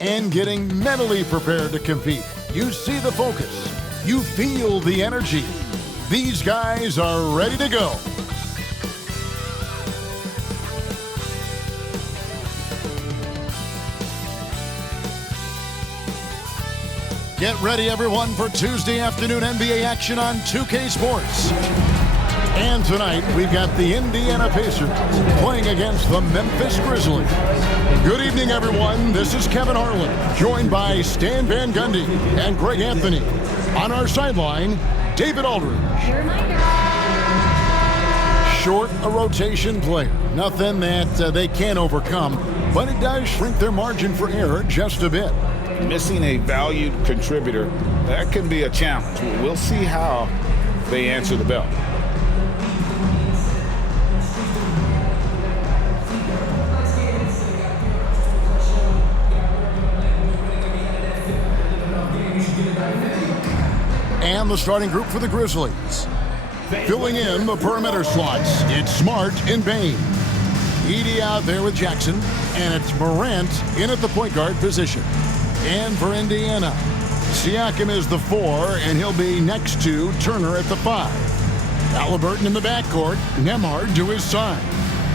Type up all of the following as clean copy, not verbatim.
and getting mentally prepared to compete. You see the focus. You feel the energy. These guys are ready to go. Get ready, everyone, for Tuesday afternoon NBA action on 2K Sports. And tonight, we've got the Indiana Pacers playing against the Memphis Grizzlies. Good evening, everyone. This is Kevin Harlan, joined by Stan Van Gundy and Greg Anthony. On our sideline, David Aldridge. Short, a rotation player. Nothing that they can't overcome, but it does shrink their margin for error just a bit. Missing a valued contributor, that can be a challenge. We'll see how they answer the bell. And the starting group for the Grizzlies. Filling in the perimeter slots, it's Smart and Bain. Edey out there with Jackson, and it's Morant in at the point guard position. And for Indiana, Siakam is the 4, and he'll be next to Turner at the 5. Halliburton in the backcourt, Nembhard to his side.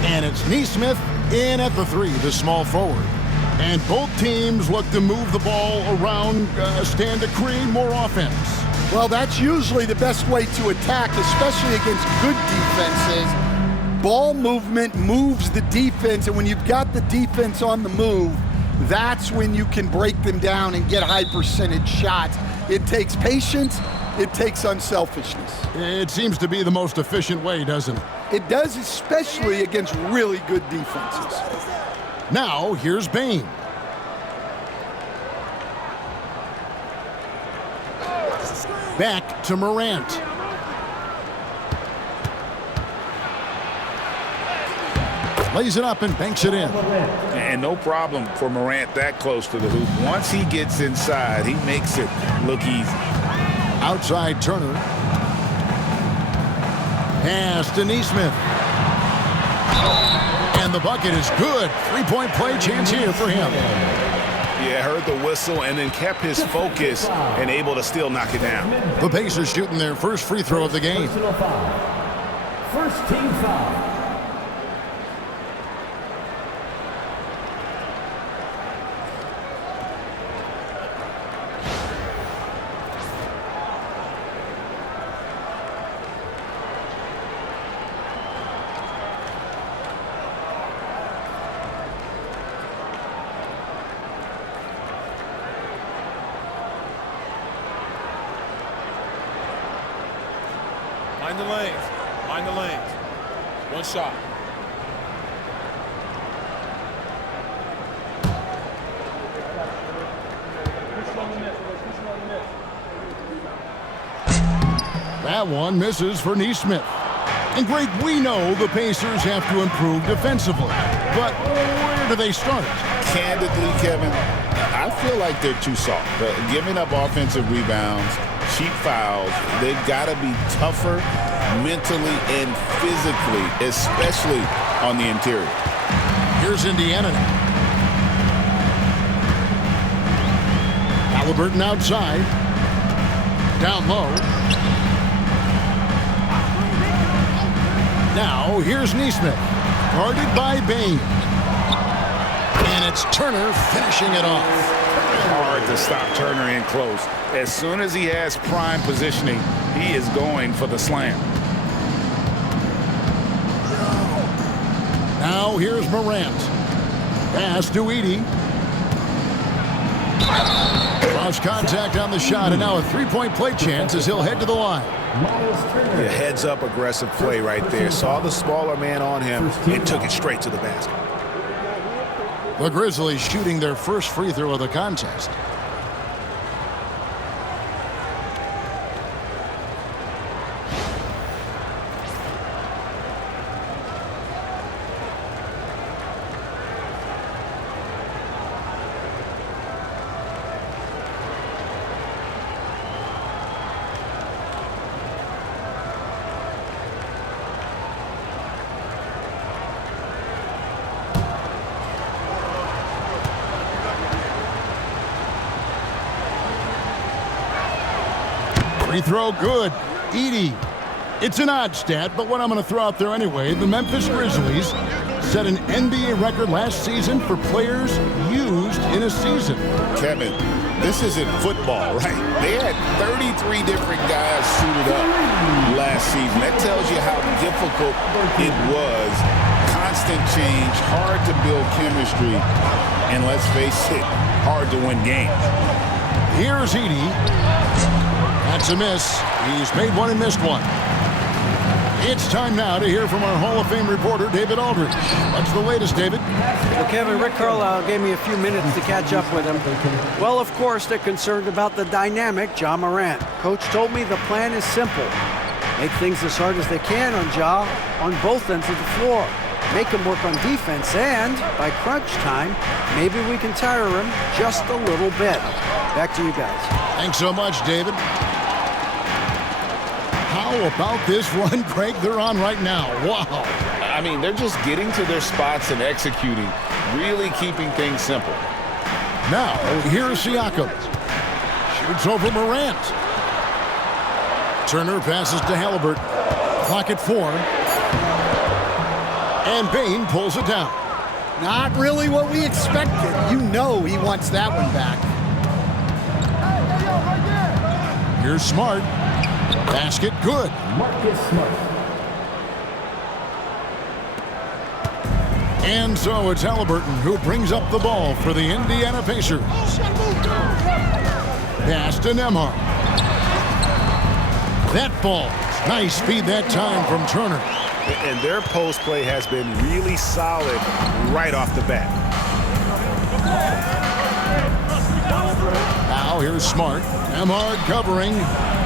And it's Nesmith in at the 3, the small forward. And both teams look to move the ball around, stand to create more offense. Well, that's usually the best way to attack, especially against good defenses. Ball movement moves the defense, and when you've got the defense on the move, that's when you can break them down and get high percentage shots. It takes patience. It takes unselfishness. It seems to be the most efficient way, doesn't it? It does, especially against really good defenses. Now, here's Bain. Back to Morant. Lays it up and banks it in. And no problem for Morant that close to the hoop. Once he gets inside, he makes it look easy. Outside Turner. Pass to Nesmith. And the bucket is good. Three-point play chance here for him. Yeah, heard the whistle and then kept his focus and able to still knock it down. The Pacers shooting their first free throw of the game. First team foul. Mind the lanes. Mind the lanes. One shot. That one misses for Nesmith. And Greg, we know the Pacers have to improve defensively. But where do they start? Candidly, Kevin, I feel like they're too soft. Giving up offensive rebounds, cheap fouls, they've got to be tougher mentally and physically, especially on the interior. Here's Indiana now. Halliburton outside. Down low. Now, here's Nesmith. Guarded by Bain. And it's Turner finishing it off. Hard to stop Turner in close. As soon as he has prime positioning, he is going for the slam. Now here's Morant. Pass to Edey. Cross contact on the shot, and now a three-point play chance as he'll head to the line. The heads-up aggressive play right there. Saw the smaller man on him and took it straight to the basket. The Grizzlies shooting their first free throw of the contest. Free throw good. Edey. It's an odd stat, but what I'm going to throw out there anyway, the Memphis Grizzlies set an NBA record last season for players used in a season. Kevin, this isn't football, right? They had 33 different guys suited up last season. That tells you how difficult it was. Constant change, hard to build chemistry, and let's face it, hard to win games. Here's Edey. That's a miss. He's made one and missed one. It's time now to hear from our Hall of Fame reporter, David Aldridge. What's the latest, David? Well, Kevin, Rick Carlisle gave me a few minutes to catch up with him. Well, of course, they're concerned about the dynamic Ja Morant. Coach told me the plan is simple. Make things as hard as they can on Ja on both ends of the floor. Make him work on defense, and by crunch time, maybe we can tire him just a little bit. Back to you guys. Thanks so much, David. How about this run, Craig, they're on right now? Wow. I mean, they're just getting to their spots and executing, really keeping things simple. Now, here's Siakam. Shoots over Morant. Turner passes to Halliburton. Clock at 4. And Bane pulls it down. Not really what we expected. You know he wants that one back. Here's Smart. Basket good. Marcus Smart. And so it's Halliburton who brings up the ball for the Indiana Pacers. Pass to Nembhard. That ball. Nice speed that time from Turner. And their post play has been really solid right off the bat. Now here's Smart. Nembhard covering.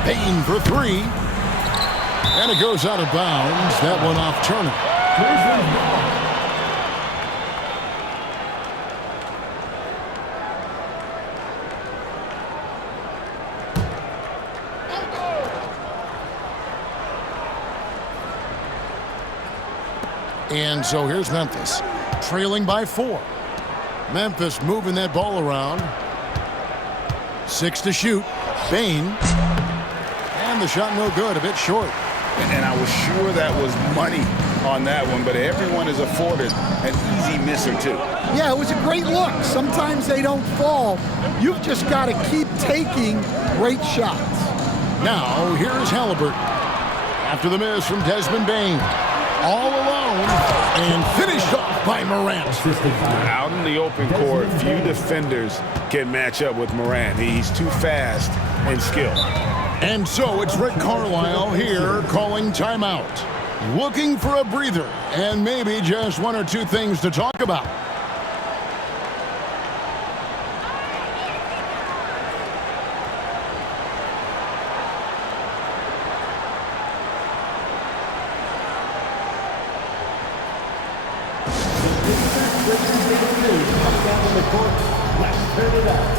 Payton for 3. And it goes out of bounds. That one off Turner. And so here's Memphis, trailing by 4. Memphis moving that ball around. 6 to shoot. Bane. And the shot no good, a bit short. And I was sure that was money on that one, but everyone is afforded an easy miss or two. Yeah, it was a great look. Sometimes they don't fall. You've just got to keep taking great shots. Now, here's Halliburton. After the miss from Desmond Bane. All alone and finished off by Morant. Out in the open court, few defenders can match up with Morant. He's too fast and skilled. And so it's Rick Carlisle here calling timeout. Looking for a breather and maybe just one or two things to talk about. Let's turn it up.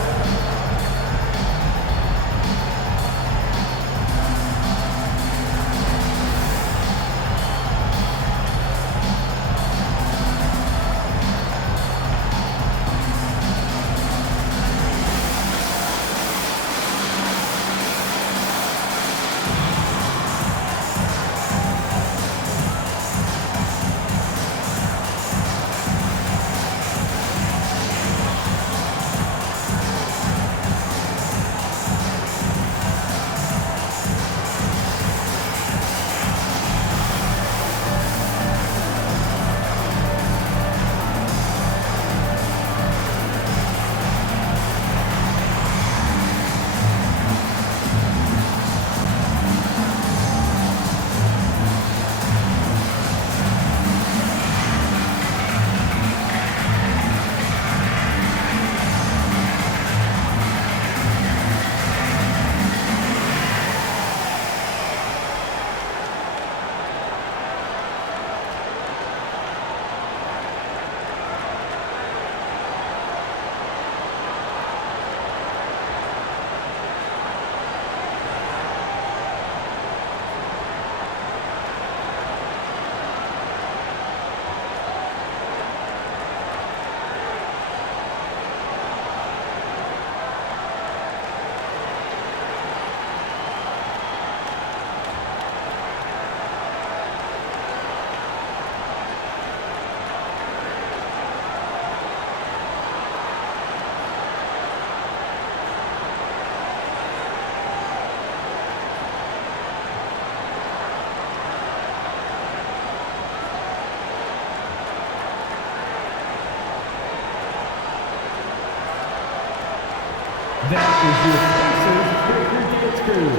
That is your Pacers Breaker Dance Crew.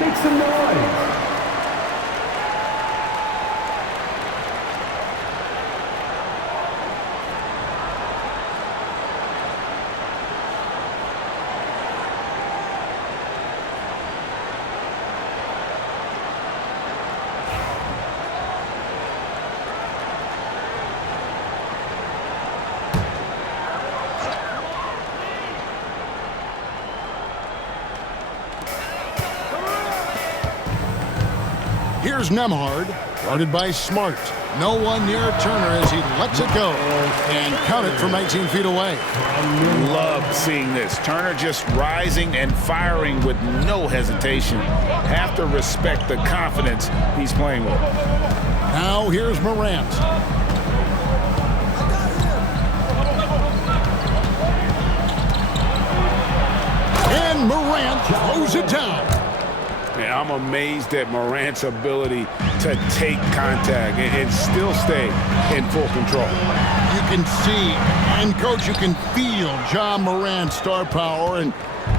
Make some noise. Here's Nembhard, guarded by Smart. No one near Turner as he lets it go and count it from 19 feet away. Love seeing this. Turner just rising and firing with no hesitation. Have to respect the confidence he's playing with. Now here's Morant. And Morant throws it down. Man, I'm amazed at Morant's ability to take contact and still stay in full control. You can see, and Coach, you can feel John Morant's star power, and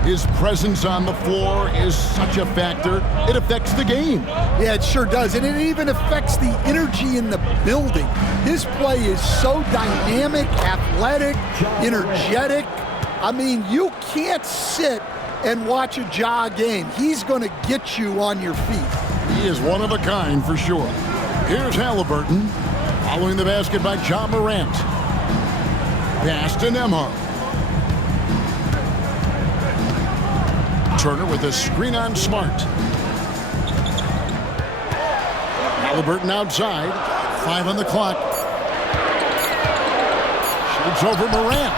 his presence on the floor is such a factor. It affects the game. Yeah, it sure does, and it even affects the energy in the building. His play is so dynamic, athletic, energetic. I mean, you can't sit and watch a Ja game. He's going to get you on your feet. He is one of a kind for sure. Here's Halliburton, following the basket by John Morant. Pass to Nembhard. Turner with a screen on Smart. Halliburton outside. 5 on the clock. Shoots over Morant.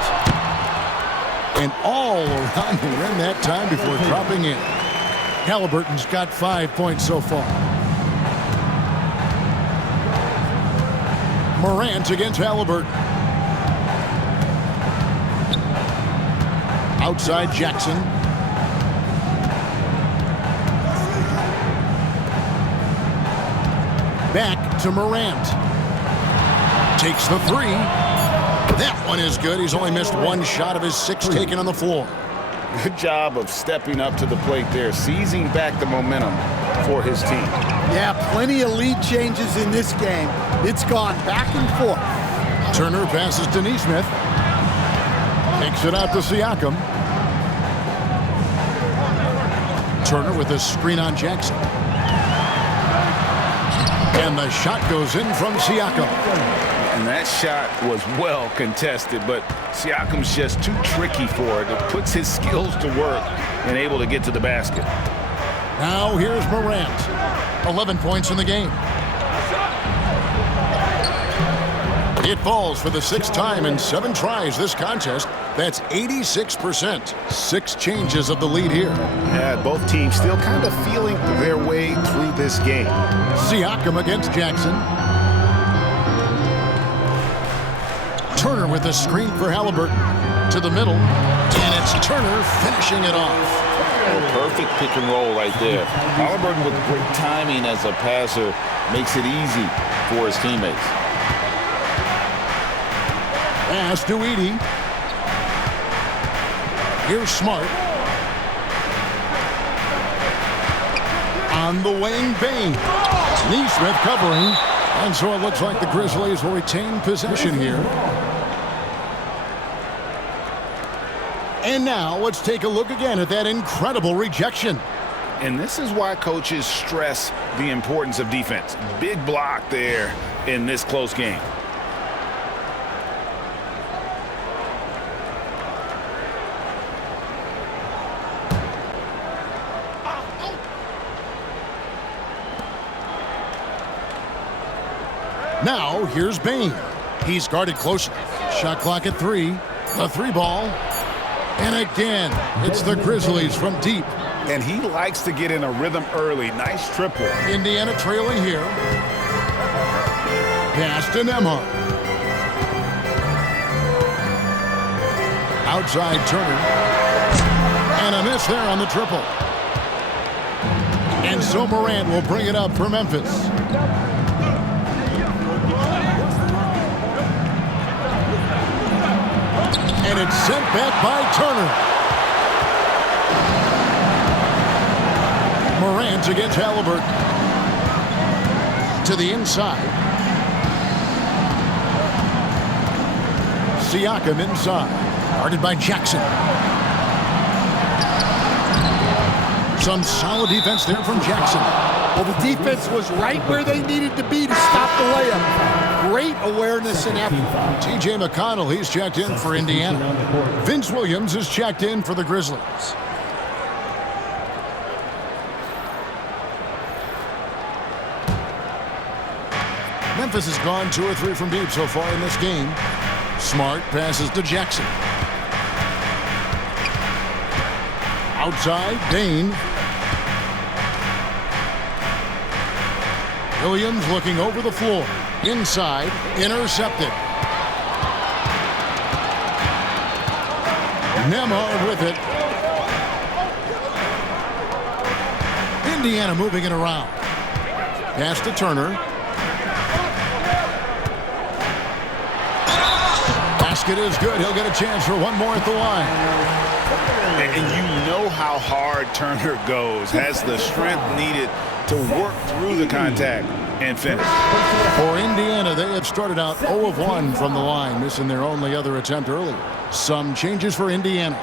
And all around the rim that time before dropping in. Halliburton's got 5 points so far. Morant against Halliburton. Outside Jackson. Back to Morant. Takes the three. That one is good. He's only missed one shot of his 6 taken on the floor. Good job of stepping up to the plate there, seizing back the momentum for his team. Yeah, plenty of lead changes in this game. It's gone back and forth. Turner passes to Nesmith. Takes it out to Siakam. Turner with a screen on Jackson. And the shot goes in from Siakam. And that shot was well contested, but Siakam's just too tricky for it. It puts his skills to work and able to get to the basket. Now here's Morant. 11 points in the game. It falls for the 6th time in 7 tries this contest. That's 86%. 6 changes of the lead here. Yeah, both teams still kind of feeling their way through this game. Siakam against Jackson. Turner with a screen for Halliburton. To the middle. And it's Turner finishing it off. Perfect pick and roll right there. Halliburton with great timing as a passer makes it easy for his teammates. Pass to Edey. Here's Smart. On the wing, Bain. Nesmith covering. And so it looks like the Grizzlies will retain possession here. And now let's take a look again at that incredible rejection. And this is why coaches stress the importance of defense. Big block there in this close game. Now here's Bain. He's guarded closely. Shot clock at 3. The 3 ball. And again, it's the Grizzlies from deep. And he likes to get in a rhythm early. Nice triple. Indiana trailing here. Pass to Nembhard. Outside Turner. And a miss there on the triple. And so Morant will bring it up for Memphis. And it's sent back by Turner. Morant against Halliburton. To the inside. Siakam inside. Guarded by Jackson. Some solid defense there from Jackson. Well, the defense was right where they needed to be to stop the layup. Great awareness and effort. T.J. McConnell, he's checked in for Indiana. Vince Williams is checked in for the Grizzlies. Memphis has gone 2 or 3 from deep so far in this game. Smart passes to Jackson. Outside, Dane. Williams looking over the floor. Inside, intercepted. Nembhard with it. Indiana moving it around. Pass to Turner. Basket is good. He'll get a chance for one more at the line. And you know how hard Turner goes. Has the strength needed to work through the contact and finish. For Indiana, they have started out 0 of 1 from the line, missing their only other attempt earlier. Some changes for Indiana.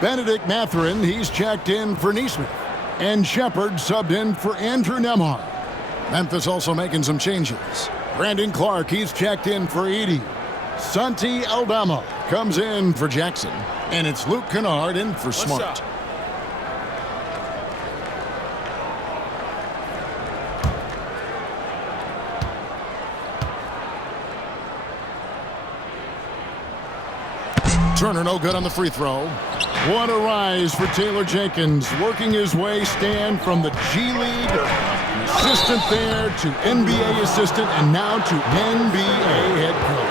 Benedict Mathurin, he's checked in for Nesmith. And Shepard subbed in for Andrew Nembhard. Memphis also making some changes. Brandon Clark, he's checked in for Edey. Santi Aldama comes in for Jackson. And it's Luke Kennard in for Smart. Turner no good on the free throw. What a rise for Taylor Jenkins, working his way stand from the G League assistant there to NBA assistant and now to NBA head coach.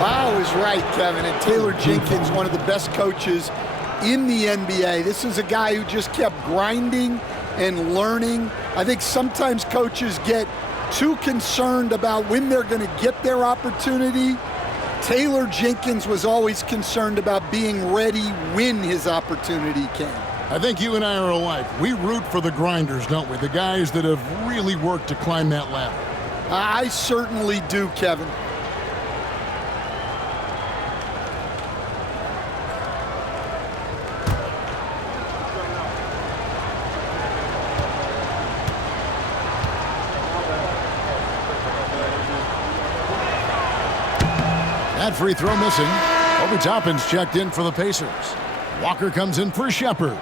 Wow is right, Kevin. And Taylor Jenkins, one of the best coaches in the NBA. This is a guy who just kept grinding and learning. I think sometimes coaches get too concerned about when they're going to get their opportunity. Taylor Jenkins was always concerned about being ready when his opportunity came. I think you and I are alike. We root for the grinders, don't we? The guys that have really worked to climb that ladder. I certainly do, Kevin. That free throw missing. Obi Toppin's checked in for the Pacers. Walker comes in for Shepard.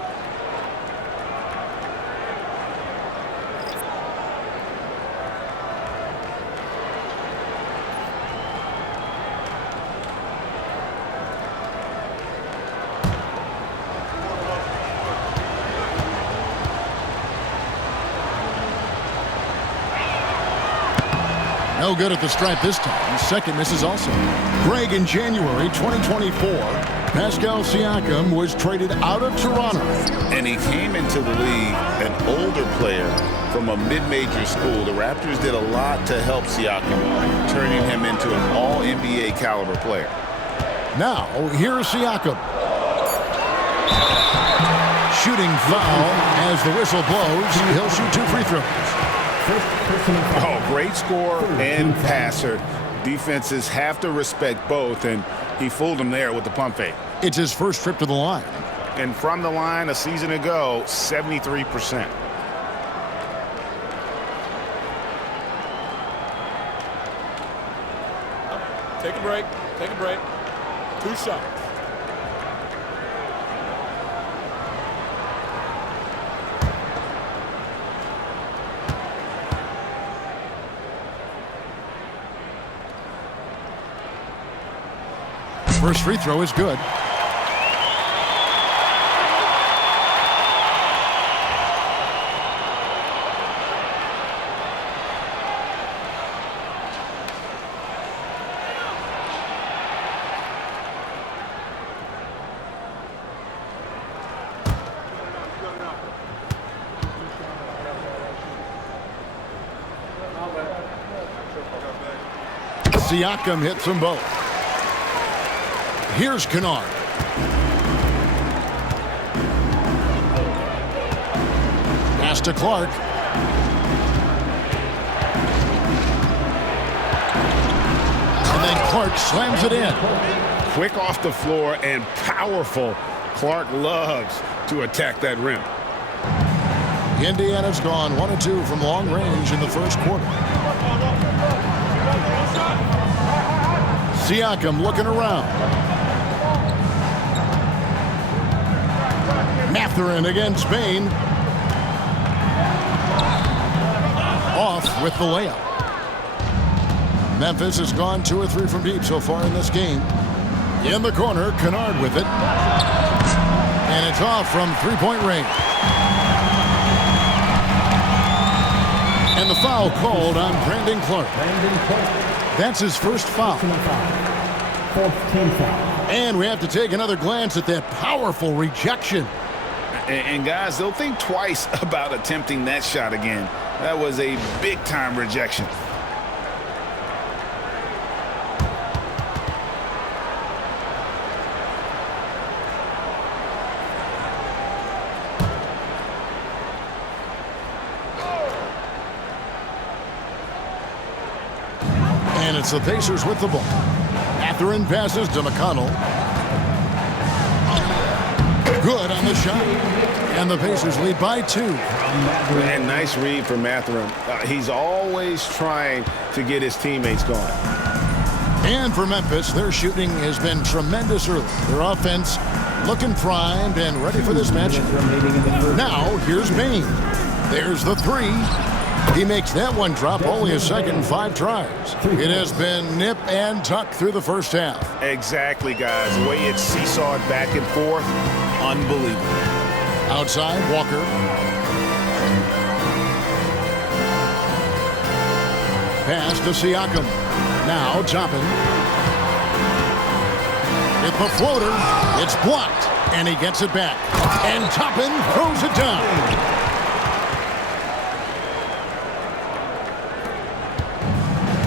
No good at the stripe this time. Second misses also. Greg, in January 2024, Pascal Siakam was traded out of Toronto. And he came into the league an older player from a mid-major school. The Raptors did a lot to help Siakam, turning him into an all-NBA caliber player. Now, here's Siakam. Shooting foul as the whistle blows. He'll shoot 2 free throws. Oh, great scorer and passer. Defenses have to respect both, and he fooled them there with the pump fake. It's his first trip to the line. And from the line a season ago, 73%. Take a break. Take a break. 2 shots. First free throw is good. Siakam hits them both. Here's Kennard. Pass to Clark. And then Clark slams it in. Quick off the floor and powerful. Clark loves to attack that rim. Indiana's gone 1 of 2 from long range in the first quarter. Siakam looking around. Mathurin against Bane. Off with the layup. Memphis has gone 2 or 3 from deep so far in this game. In the corner, Kennard with it. And it's off from three-point range. And the foul called on Brandon Clark. That's his first foul. Fourth team foul. And we have to take another glance at that powerful rejection. And guys, they'll think twice about attempting that shot again. That was a big-time rejection. And it's the Pacers with the ball. Mathurin passes to McConnell. Good on the shot. And the Pacers lead by 2. And nice read for Mathurin. He's always trying to get his teammates going. And for Memphis, their shooting has been tremendous early. Their offense looking primed and ready for this match. Now, here's Bane. There's the 3. He makes that one drop, only a second in 5 tries. It has been nip and tuck through the first half. Exactly, guys. The way it's seesawed back and forth, unbelievable. Outside, Walker. Pass to Siakam. Now Toppin. With the floater, it's blocked, and he gets it back. And Toppin throws it down.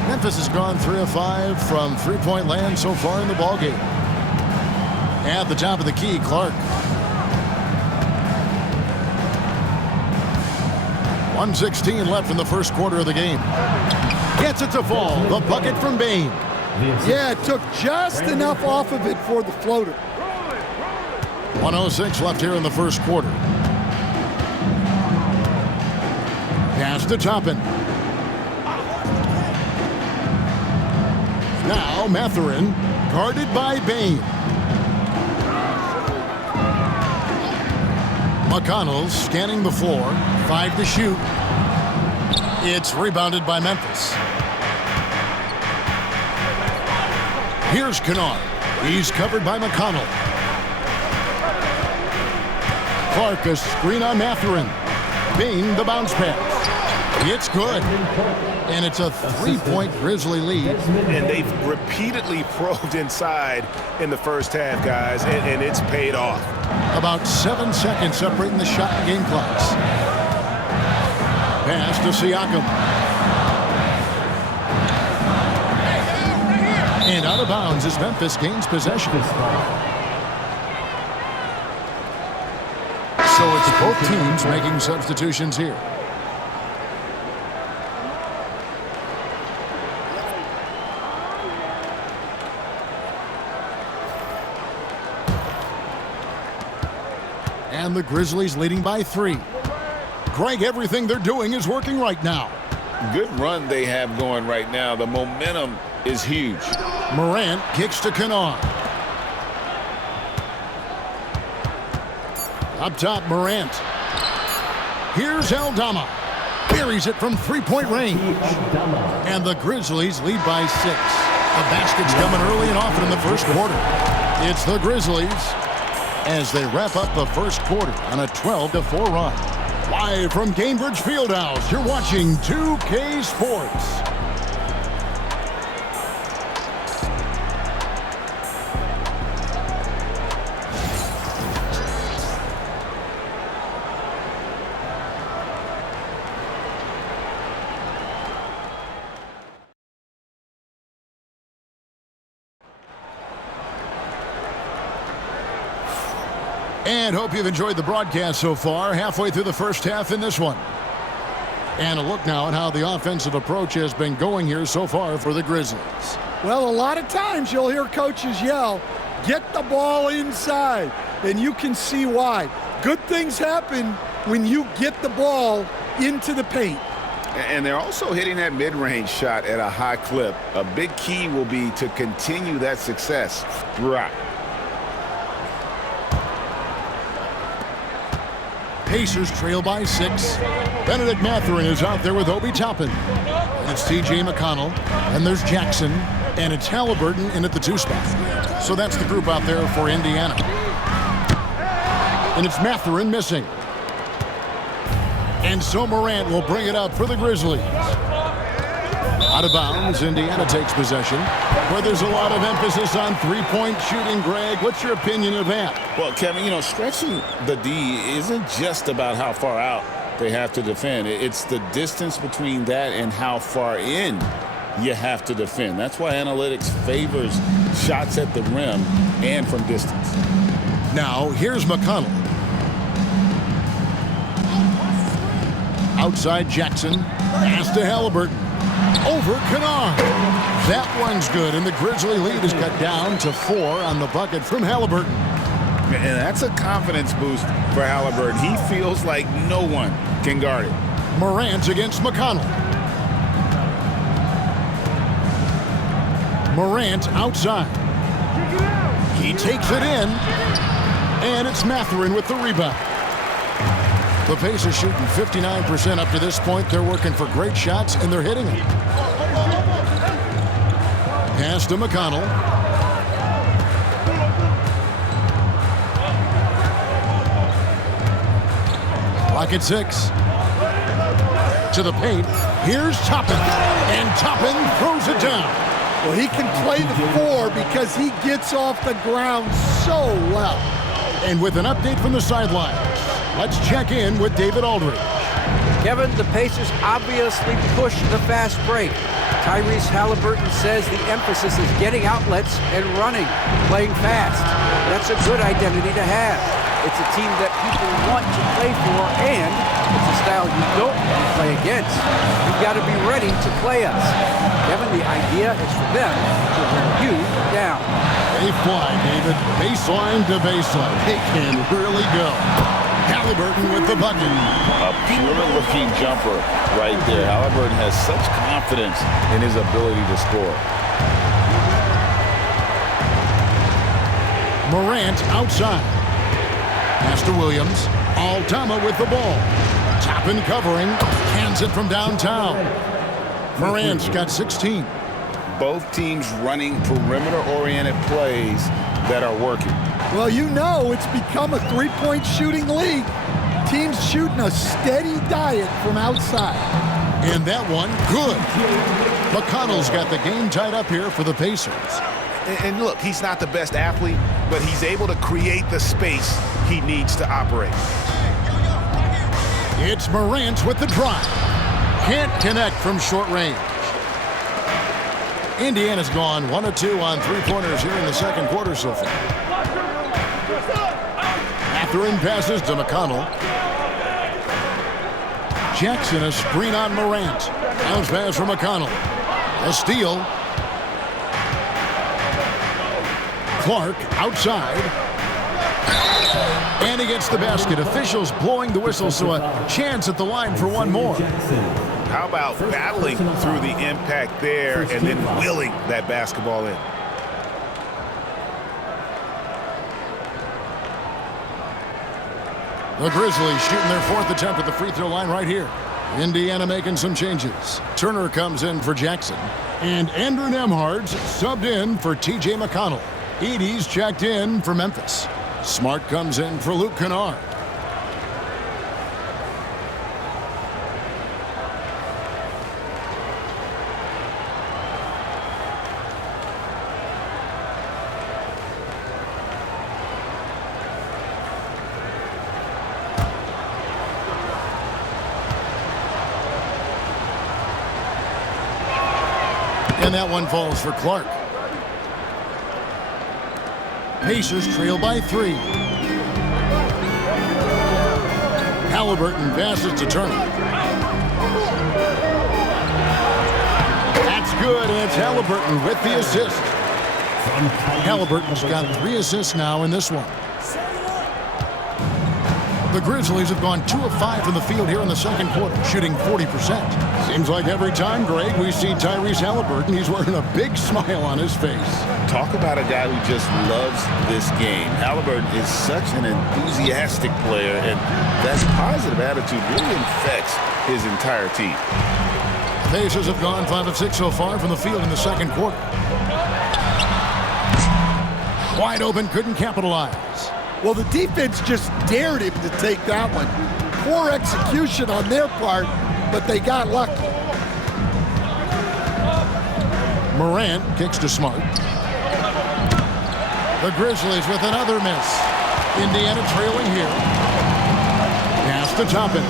Memphis has gone 3 of 5 from three-point land so far in the ballgame. At the top of the key, Clark. 1:16 left in the first quarter of the game. Gets it to fall. The bucket from Bane. Yeah, it took just enough off of it for the floater. 1:06 left here in the first quarter. Pass to Toppin. Now Mathurin, guarded by Bane. McConnell scanning the floor. 5 to shoot. It's rebounded by Memphis. Here's Kennard. He's covered by McConnell. Clark, a screen on Mathurin. Bane, the bounce pass. It's good. And it's a 3-point Grizzly lead. And they've repeatedly probed inside in the first half, guys, and it's paid off. About 7 seconds separating the shot and game clocks. Pass to Siakam. And out of bounds as Memphis gains possession. So it's both teams making substitutions here. And the Grizzlies leading by 3. Greg, everything they're doing is working right now. Good run they have going right now. The momentum is huge. Morant kicks to Kennard. Up top, Morant. Here's Aldama. Buries it from three-point range. And the Grizzlies lead by 6. The basket's coming early and often in the first quarter. It's the Grizzlies as they wrap up the first quarter on a 12-4 run. Live from Cambridge Fieldhouse, you're watching 2K Sports. And hope you've enjoyed the broadcast so far. Halfway through the first half in this one. And a look now at how the offensive approach has been going here so far for the Grizzlies. Well, a lot of times you'll hear coaches yell, get the ball inside. And you can see why. Good things happen when you get the ball into the paint. And they're also hitting that mid-range shot at a high clip. A big key will be to continue that success throughout. Pacers trail by 6. Benedict Mathurin is out there with Obi Toppin. And it's T.J. McConnell. And there's Jackson. And it's Halliburton in at the 2 spot. So that's the group out there for Indiana. And it's Mathurin missing. And so Morant will bring it up for the Grizzlies. Out of bounds, Indiana takes possession. Where there's a lot of emphasis on three-point shooting, Greg. What's your opinion of that? Well, Kevin, stretching the D isn't just about how far out they have to defend. It's the distance between that and how far in you have to defend. That's why analytics favors shots at the rim and from distance. Now, here's McConnell. Outside Jackson. Pass to Halliburton. Over Kennard. That one's good, and the Grizzly lead is cut down to 4 on the bucket from Halliburton. And that's a confidence boost for Halliburton. He feels like no one can guard it. Morant against McConnell. Morant outside. He takes it in, and it's Mathurin with the rebound. The Pacers shooting 59% up to this point. They're working for great shots, and they're hitting them. Pass to McConnell. Clock at 6. To the paint. Here's Toppin. And Toppin throws it down. Well, he can play the 4 because he gets off the ground so well. And with an update from the sideline, let's check in with David Aldridge. Kevin, the Pacers obviously push the fast break. Tyrese Halliburton says the emphasis is getting outlets and running, playing fast. That's a good identity to have. It's a team that people want to play for, and it's a style you don't want to play against. You've got to be ready to play us. Kevin, the idea is for them to wear you down. They fly, David. Baseline to baseline. They can really go. Halliburton with the bucket. A pure-looking jumper right there. Halliburton has such confidence in his ability to score. Morant outside. Pass to Williams. Aldama with the ball. Toppin covering. Hands it from downtown. Morant's got 16. Both teams running perimeter-oriented plays that are working. Well, it's become a three-point shooting league. Teams shooting a steady diet from outside. And that one, good. McConnell's got the game tied up here for the Pacers. And look, he's not the best athlete, but he's able to create the space he needs to operate. It's Morant with the drive. Can't connect from short range. Indiana's gone 1 of 2 on three-pointers here in the second quarter so far. Mathurin passes to McConnell. Jackson a screen on Morant. Bounce pass from McConnell. A steal. Clark outside. And he gets the basket. Officials blowing the whistle, so a chance at the line for one more. How about battling through the impact there and then willing that basketball in? The Grizzlies shooting their 4th attempt at the free throw line right here. Indiana making some changes. Turner comes in for Jackson. And Andrew Nembhard's subbed in for T.J. McConnell. Edey's checked in for Memphis. Smart comes in for Luke Kennard. And that one falls for Clark. Pacers trail by 3. Halliburton passes to Turner. That's good, and it's Halliburton with the assist. Halliburton's got 3 assists now in this one. The Grizzlies have gone 2 of 5 from the field here in the second quarter, shooting 40%. Seems like every time, Greg, we see Tyrese Halliburton, he's wearing a big smile on his face. Talk about a guy who just loves this game. Halliburton is such an enthusiastic player, and that positive attitude really infects his entire team. Pacers have gone 5 of 6 so far from the field in the second quarter. Wide open, couldn't capitalize. Well, the defense just dared him to take that one. Poor execution on their part, but they got lucky. Morant kicks to Smart. The Grizzlies with another miss. Indiana trailing here. Pass to Toppin.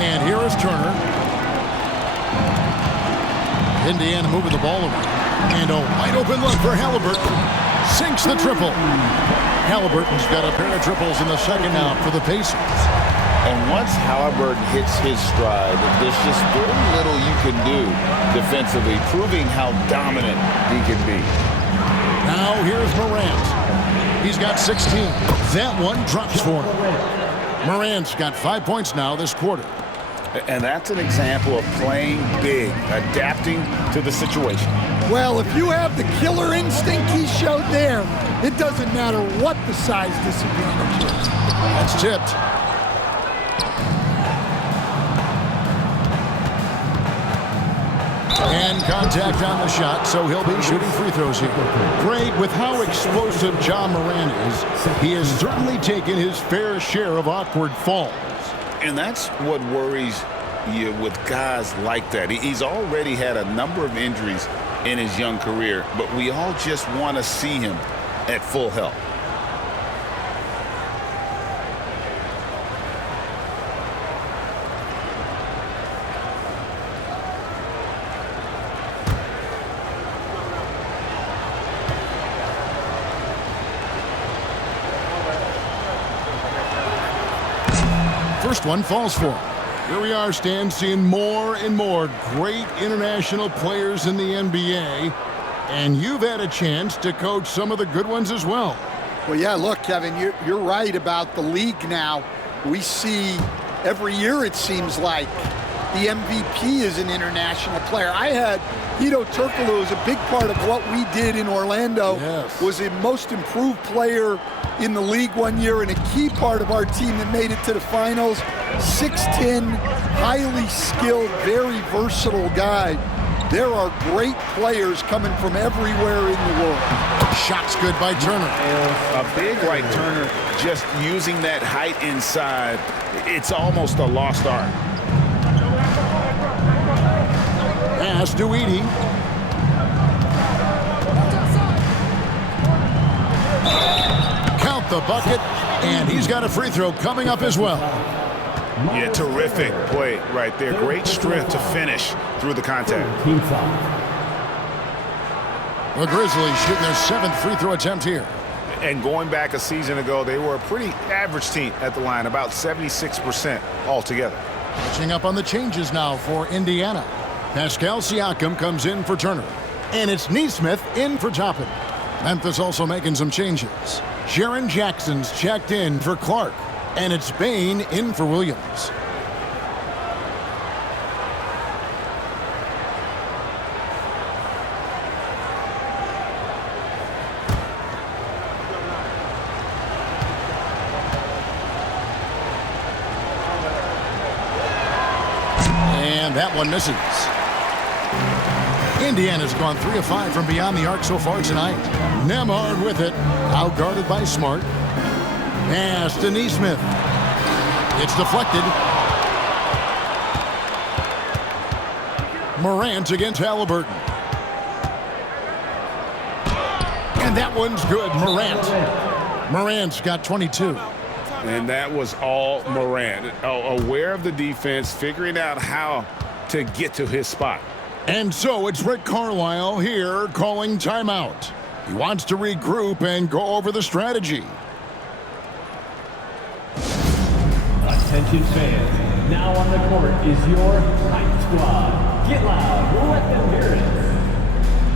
And here is Turner. Indiana moving the ball away. And a wide open look for Halliburton. Sinks the triple. Halliburton's got a pair of triples in the second out for the Pacers. And once Halliburton hits his stride, there's just very little you can do defensively, proving how dominant he can be. Now here's Morant. He's got 16. That one drops for him. Morant's got 5 points now this quarter. And that's an example of playing big, adapting to the situation. Well, if you have the killer instinct he showed there, it doesn't matter what the size disadvantage is. That's tipped. And contact on the shot, so he'll be shooting free throws here. Great, with how explosive Ja Morant is, he has certainly taken his fair share of awkward falls. And that's what worries you with guys like that. He's already had a number of injuries in his young career, but we all just want to see him at full health. First one falls for him. Here we are, Stan, seeing more and more great international players in the NBA. And you've had a chance to coach some of the good ones as well. Well, yeah, look, Kevin, you're right about the league now. We see every year, it seems like, the MVP is an international player. I had Hedo Turkoglu as a big part of what we did in Orlando. Yes. Was a most improved player in the league one year and a key part of our team that made it to the finals. 6'10", highly skilled, very versatile guy. There are great players coming from everywhere in the world. Shot's good by Turner. A big like Turner, just using that height inside, it's almost a lost art. Pass to Edey. Count the bucket, and he's got a free throw coming up as well. Yeah, terrific play right there. Great strength to finish through the contact. The Grizzlies shooting their 7th free throw attempt here. And going back a season ago, they were a pretty average team at the line, about 76% altogether. Catching up on the changes now for Indiana. Pascal Siakam comes in for Turner. And it's Nesmith in for Toppin. Memphis also making some changes. Jaren Jackson's checked in for Clark. And it's Bain in for Williams. And that one misses. Indiana's gone 3 of 5 from beyond the arc so far tonight. Nembhard with it, outguarded by Smart. Pass to Nesmith. It's deflected. Morant against Halliburton. And that one's good, Morant. Morant's got 22. And that was all Morant. Aware of the defense, figuring out how to get to his spot. And so it's Rick Carlisle here calling timeout. He wants to regroup and go over the strategy. Championship fans, now on the court is your Hype Squad. Get loud, let them hear it.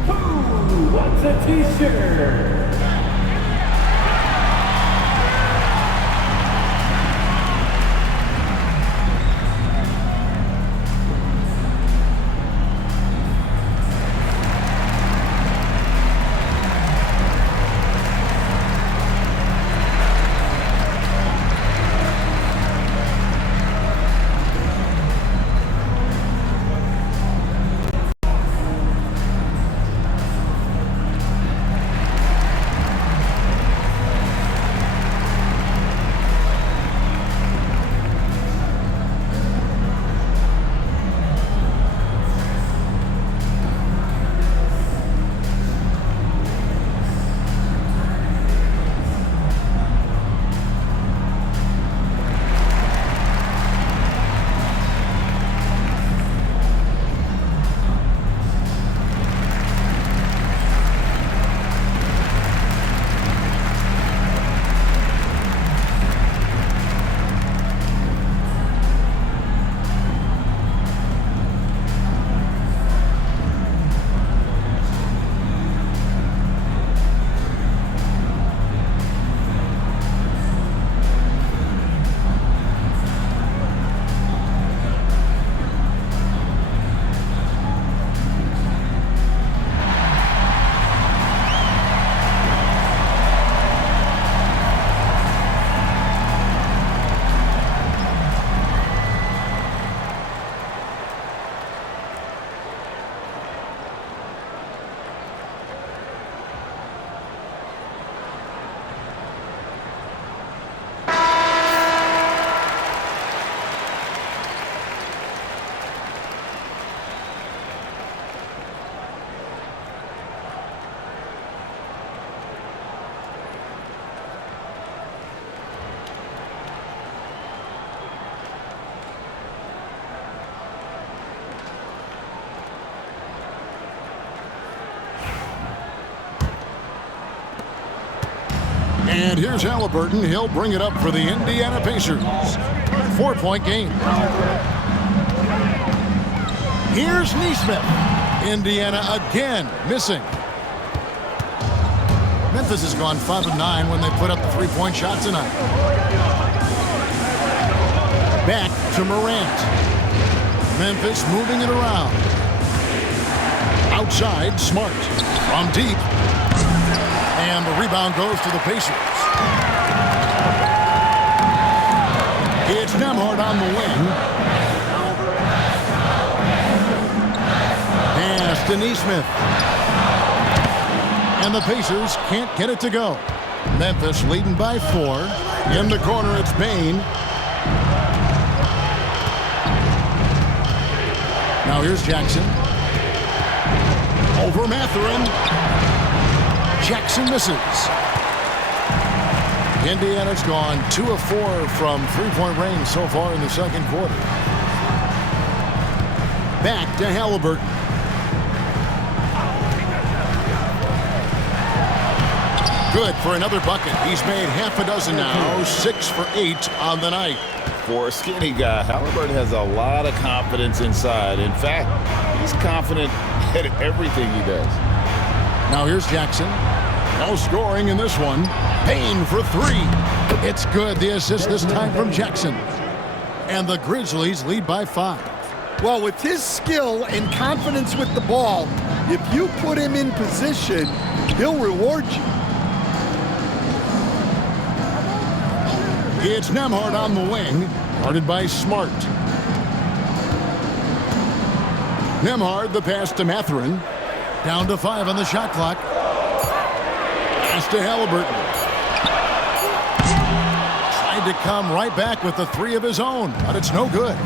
Who wants a t-shirt? And here's Halliburton. He'll bring it up for the Indiana Pacers. 4-point game. Here's Nesmith. Indiana again missing. Memphis has gone 5 of 9 when they put up the three-point shot tonight. Back to Morant. Memphis moving it around. Outside, Smart. From deep. And the rebound goes to the Pacers. It's Nembhard on the wing. Pass to Nesmith. And the Pacers can't get it to go. Memphis leading by 4. In the corner, it's Bane. Now here's Jackson. Over Mathurin. Jackson misses. Indiana's gone 2 of 4 from three-point range so far in the second quarter. Back to Halliburton. Good for another bucket. He's made half a dozen now, 6 for 8 on the night. For a skinny guy, Halliburton has a lot of confidence inside. In fact, he's confident at everything he does. Now here's Jackson. No scoring in this one. Payne for 3. It's good. The assist this time from Jackson. And the Grizzlies lead by 5. Well, with his skill and confidence with the ball, if you put him in position, he'll reward you. It's Nembhard on the wing, guarded by Smart. Nembhard, the pass to Mathurin. Down to 5 on the shot clock. Pass to Halliburton. Tried to come right back with the 3 of his own, but it's no good.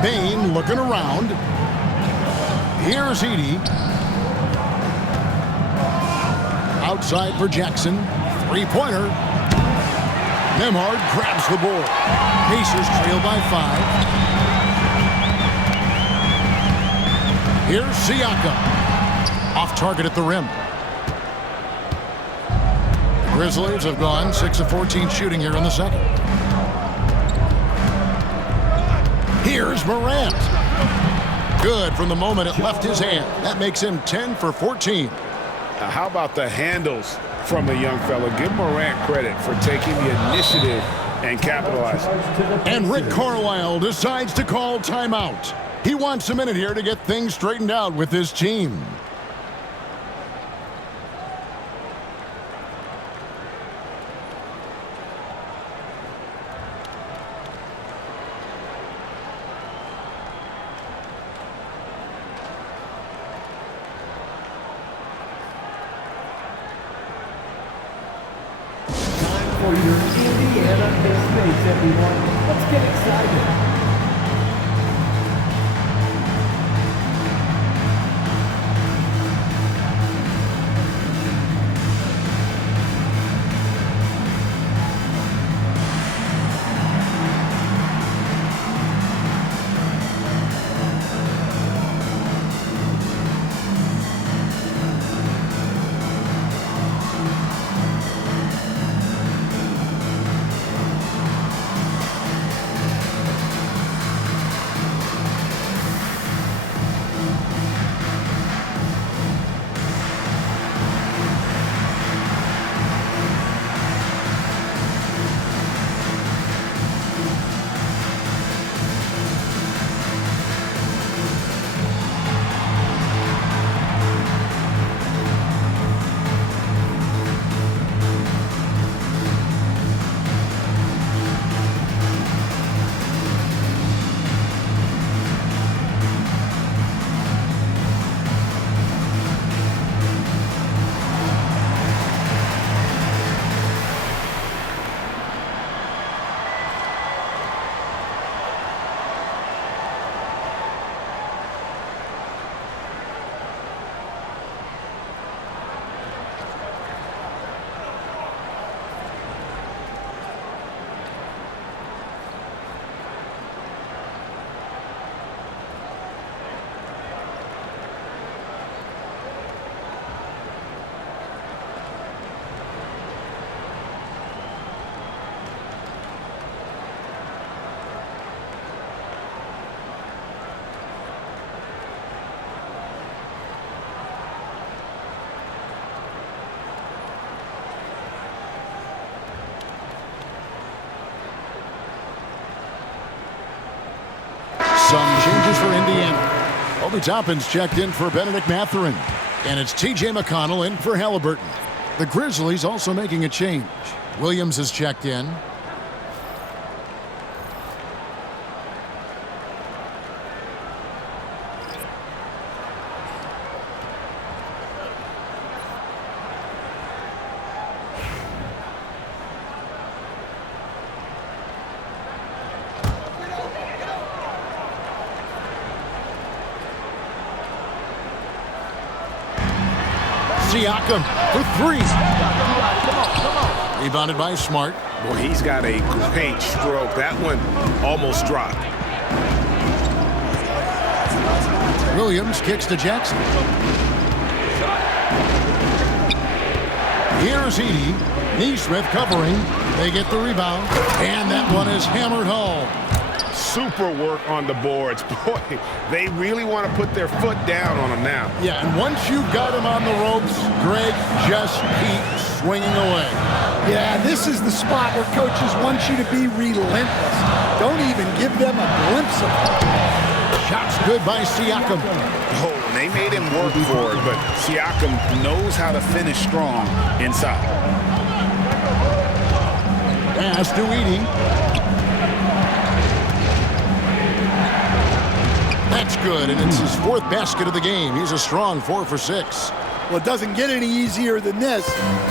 Bane looking around. Here's Edey. Outside for Jackson. Three-pointer. Nembhard grabs the board. Pacers trail by 5. Here's Siakam. Off target at the rim. Grizzlies have gone 6 of 14 shooting here in the second. Here's Morant. Good from the moment it left his hand. That makes him 10 for 14. How about the handles from the young fella? Give Morant credit for taking the initiative and capitalizing. And Rick Carlisle decides to call timeout. He wants a minute here to get things straightened out with his team. For your Indiana Pistons, everyone. Let's get excited. Some changes for Indiana. Obi Toppin's checked in for Benedict Mathurin. And it's T.J. McConnell in for Halliburton. The Grizzlies also making a change. Williams is checked in. Siakam for three. Rebounded by Smart. Boy, he's got a great stroke. That one almost dropped. Williams kicks to Jackson. Here's Edey. Neesmith covering. They get the rebound. And that one is hammered home. Super work on the boards. Boy, they really want to put their foot down on him now. Yeah, and once you've got him on the ropes, Greg, just keep swinging away. Yeah, this is the spot where coaches want you to be relentless. Don't even give them a glimpse of it. Shots good by Siakam. Oh, they made him work for it, but Siakam knows how to finish strong inside. Pass to Edey. That's good, and it's his fourth basket of the game. He's a strong 4 for 6. Well, it doesn't get any easier than this.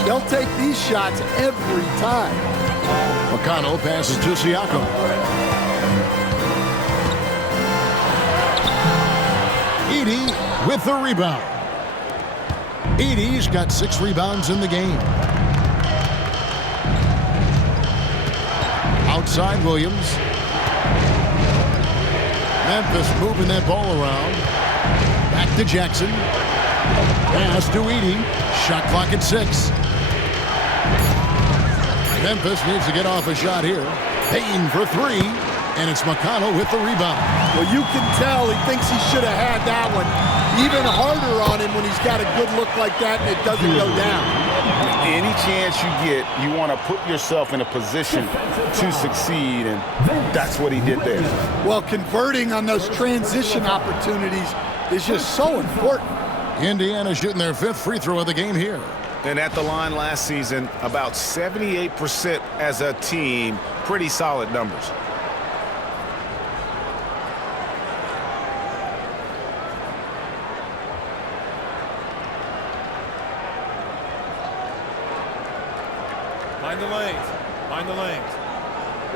They'll take these shots every time. McConnell passes to Siakam. Edey with the rebound. Edey's got 6 rebounds in the game. Outside Williams. Memphis moving that ball around. Back to Jackson. Pass to Edey. Shot clock at 6. Memphis needs to get off a shot here. Payne for three, and it's McConnell with the rebound. Well, you can tell he thinks he should have had that one. Even harder on him when he's got a good look like that and it doesn't go down. Any chance you get, you want to put yourself in a position to succeed, and that's what he did there. Well, converting on those transition opportunities is just so important. Indiana shooting their 5th free throw of the game here. And at the line last season, about 78% as a team. Pretty solid numbers. Mind the lanes. Mind the lanes.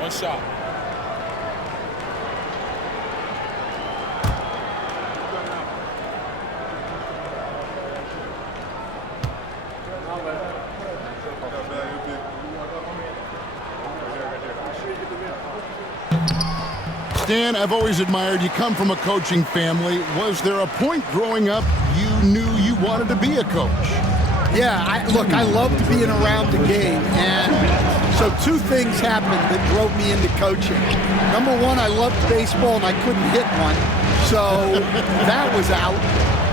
One shot. Stan, I've always admired you. Come from a coaching family. Was there a point growing up you knew you wanted to be a coach? Yeah, I loved being around the game, and so two things happened that drove me into coaching. Number one, I loved baseball and I couldn't hit one, so that was out.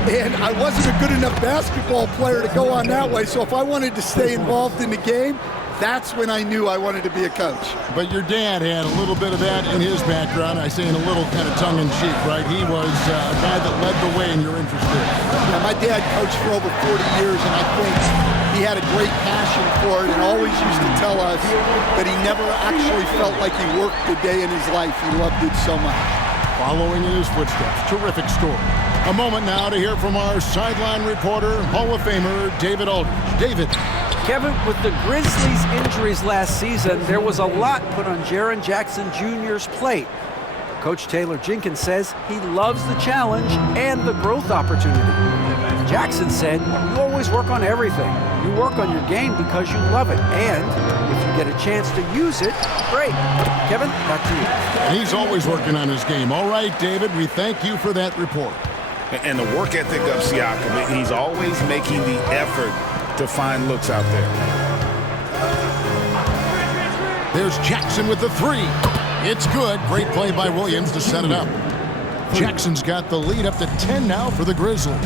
And I wasn't a good enough basketball player to go on that way, so if I wanted to stay involved in the game, that's when I knew I wanted to be a coach. But your dad had a little bit of that in his background. I say in a little kind of tongue-in-cheek, right? He was a guy that led the way and you're interested. Yeah, my dad coached for over 40 years, and I think he had a great passion for it and always used to tell us that he never actually felt like he worked a day in his life. He loved it so much. Following in his footsteps, terrific story. A moment now to hear from our sideline reporter, Hall of Famer David Aldridge. David. Kevin, with the Grizzlies' injuries last season, there was a lot put on Jaren Jackson Jr.'s plate. Coach Taylor Jenkins says he loves the challenge and the growth opportunity. Jackson said, "You always work on everything. You work on your game because you love it, and if you get a chance to use it, great." Kevin, back to you. And he's always working on his game. All right, David, we thank you for that report. And the work ethic of Siakam, he's always making the effort to find looks out there. There's Jackson with the three. It's good. Great play by Williams to set it up. Jackson's got the lead up to 10 now for the Grizzlies.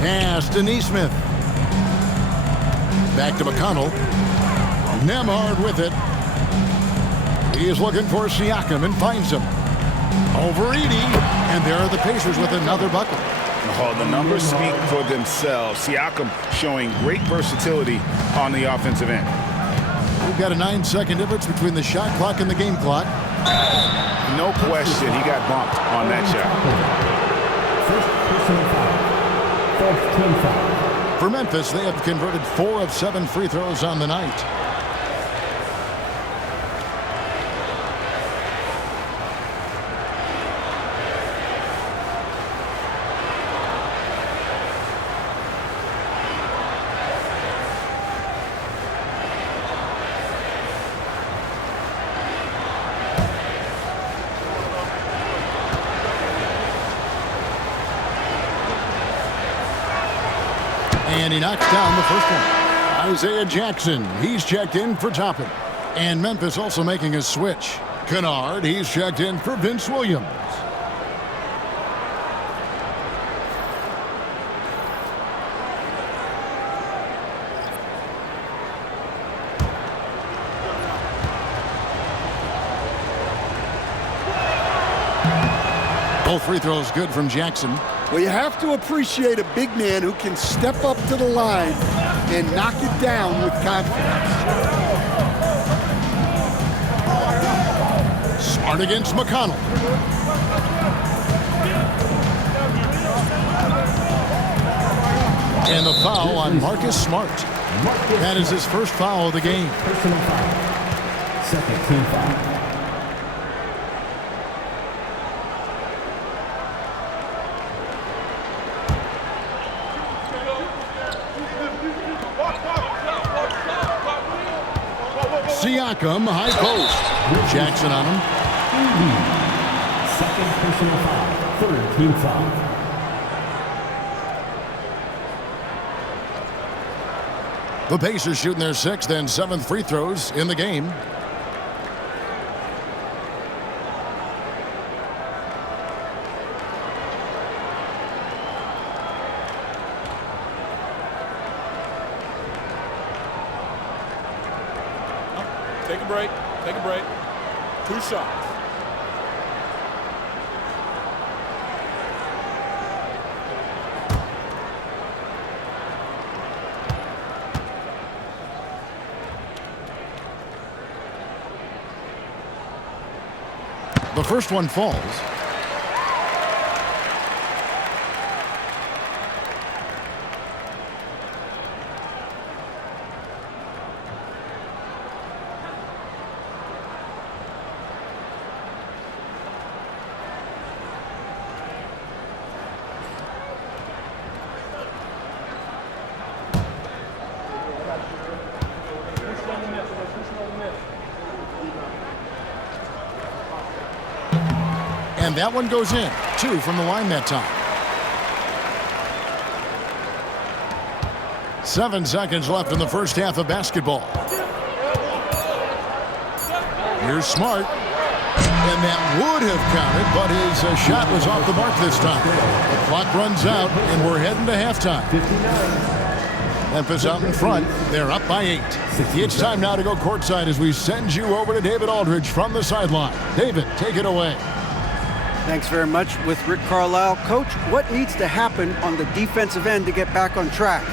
Pass to Nesmith. Back to McConnell. Nembhard with it. He is looking for Siakam and finds him. Over Edey. And there are the Pacers with another bucket. Oh, the numbers speak for themselves. Siakam showing great versatility on the offensive end. We've got a 9-second difference between the shot clock and the game clock. No question, he got bumped on that shot. First team foul. For Memphis, they have converted 4 of 7 free throws on the night. And he knocks down the first one. Isaiah Jackson, he's checked in for Toppin. And Memphis also making a switch. Kennard, he's checked in for Vince Williams. Both free throws good from Jackson. Well, you have to appreciate a big man who can step up to the line and knock it down with confidence. Smart against McConnell. And the foul on Marcus Smart. That is his first foul of the game. Personal foul. Second team foul. Siakam, high post. Jackson on him. Second personal foul. Third team foul. The Pacers shooting their 6th and 7th free throws in the game. Take a break. Take a break. 2 shots. The first one falls. And that one goes in. 2 from the line that time. 7 seconds left in the first half of basketball. Here's Smart. And that would have counted, but his shot was off the mark this time. The clock runs out, and we're heading to halftime. Memphis out in front. They're up by 8. It's time now to go courtside as we send you over to David Aldridge from the sideline. David, take it away. Thanks very much with Rick Carlisle. Coach, what needs to happen on the defensive end to get back on track?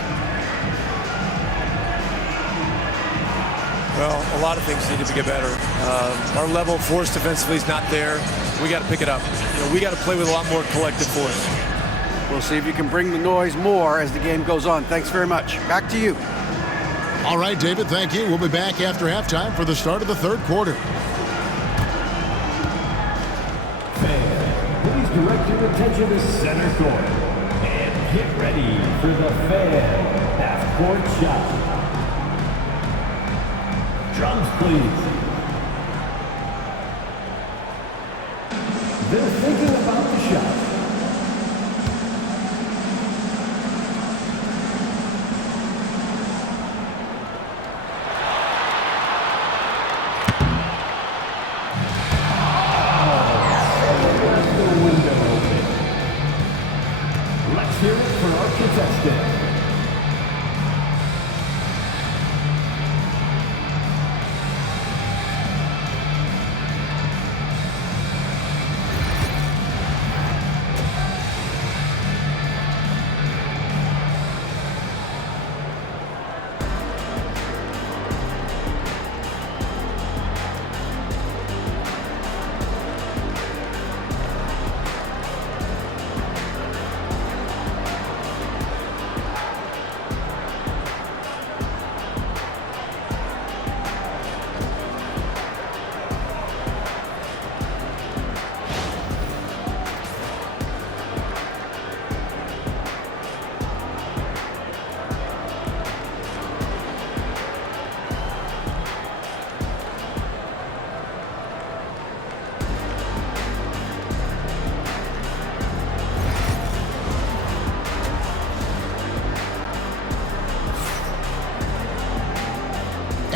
Well, a lot of things need to get better. Our level of force defensively is not there. We got to pick it up. We got to play with a lot more collective force. We'll see if you can bring the noise more as the game goes on. Thanks very much. Back to you. All right, David, thank you. We'll be back after halftime for the start of the third quarter. Please direct your attention to center court and get ready for the fan half-court shot. Drums, please. They're thinking about the shot. Let's hear it for our contestant.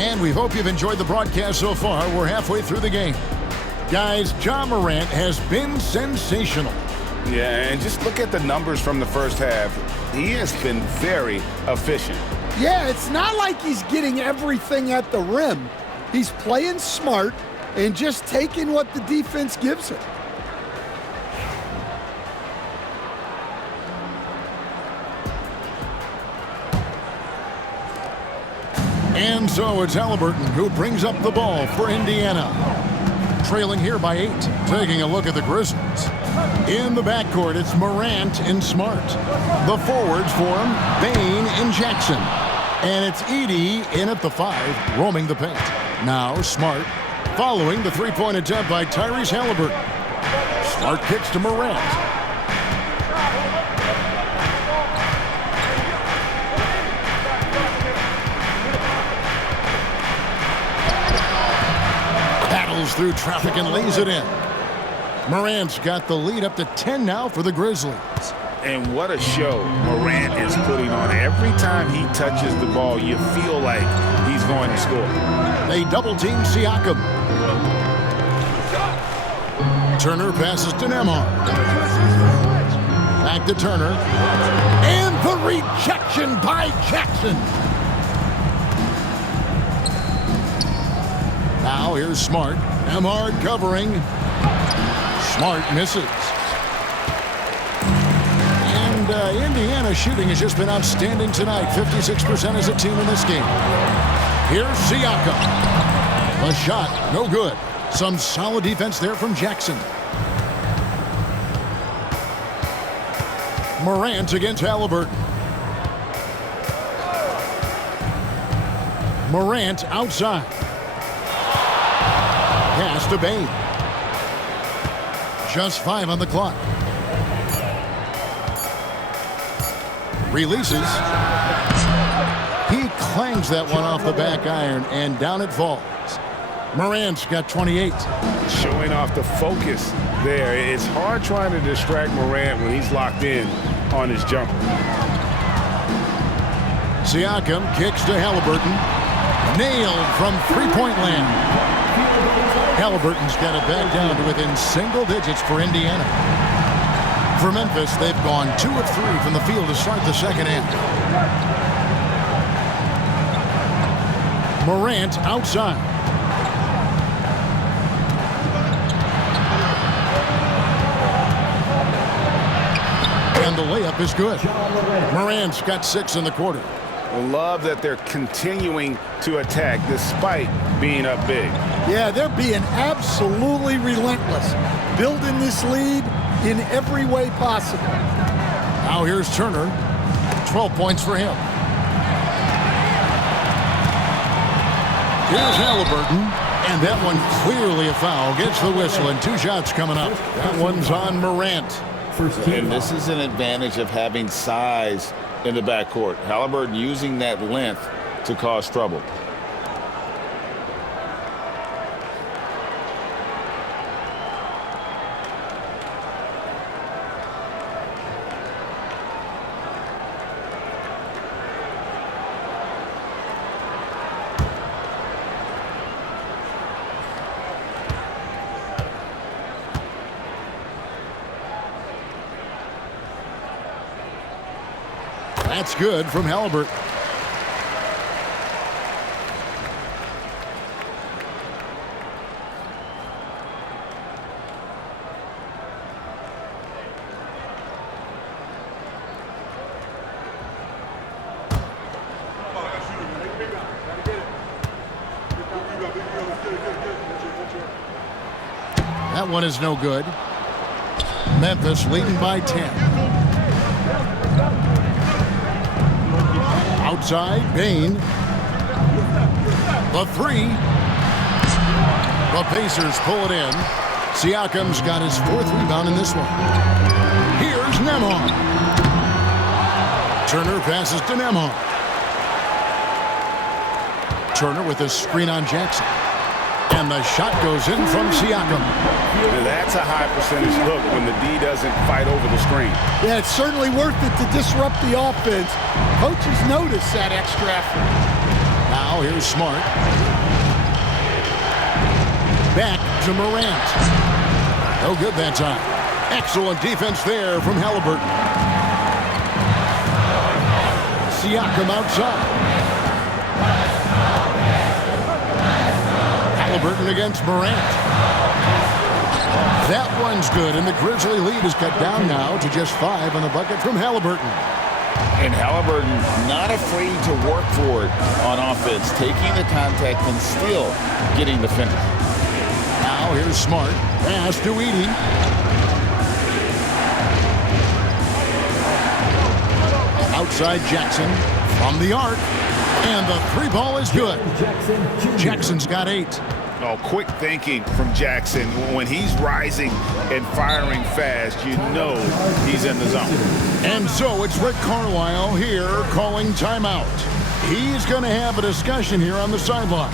And we hope you've enjoyed the broadcast so far. We're halfway through the game. Guys, Ja Morant has been sensational. Yeah, and just look at the numbers from the first half. He has been very efficient. Yeah, it's not like he's getting everything at the rim. He's playing smart and just taking what the defense gives him. And so it's Halliburton who brings up the ball for Indiana. Trailing here by 8. Taking a look at the Grizzlies. In the backcourt, it's Morant and Smart. The forwards for him, Bane and Jackson. And it's Edey in at the 5, roaming the paint. Now Smart, following the three-point attempt by Tyrese Halliburton. Smart kicks to Morant. Through traffic and lays it in. Morant's got the lead up to 10 now for the Grizzlies. And what a show Morant is putting on. Every time he touches the ball, you feel like he's going to score. They double-team Siakam. Turner passes to Nembhard. Back to Turner. And the rejection by Jackson. Now here's Smart. Nembhard covering. Smart misses. And Indiana shooting has just been outstanding tonight. 56% as a team in this game. Here's Siakam. The shot, no good. Some solid defense there from Jackson. Morant against Halliburton. Morant outside. Pass to Bane. Just 5 on the clock. Releases. He clangs that one off the back iron, and down it falls. Morant's got 28. Showing off the focus there. It's hard trying to distract Morant when he's locked in on his jumper. Siakam kicks to Halliburton. Nailed from three-point land. Halliburton's got it back down to within single digits for Indiana. For Memphis, they've gone 2 of 3 from the field to start the second half. Morant outside. And the layup is good. Morant's got 6 in the quarter. Love that they're continuing to attack despite being up big. Yeah, they're being absolutely relentless. Building this lead in every way possible. Now here's Turner. 12 points for him. Here's Halliburton. And that one clearly a foul. Gets the whistle and 2 shots coming up. That one's on Morant. And this is an advantage of having size in the backcourt. Halliburton using that length to cause trouble. That's good from Halliburton. That one is no good. Memphis leading by 10. Outside, Bane. The 3. The Pacers pull it in. Siakam's got his 4th rebound in this one. Here's Nembhard. Turner passes to Nembhard. Turner with a screen on Jackson. And the shot goes in from Siakam. Now that's a high percentage look when the D doesn't fight over the screen. Yeah, it's certainly worth it to disrupt the offense. Coaches notice that extra effort. Now here's Smart. Back to Morant. No good that time. Excellent defense there from Halliburton. Siakam outside. Halliburton against Morant. That one's good, and the Grizzly lead is cut down now to just 5 on the bucket from Halliburton. And Halliburton not afraid to work for it on offense, taking the contact and still getting the finish. Now here's Smart. Pass to Edey. Outside Jackson from the arc. And the 3 ball is good. Jackson's got 8. Oh, quick thinking from Jackson. When he's rising and firing fast, you know he's in the zone. And so it's Rick Carlisle here calling timeout. He's going to have a discussion here on the sideline.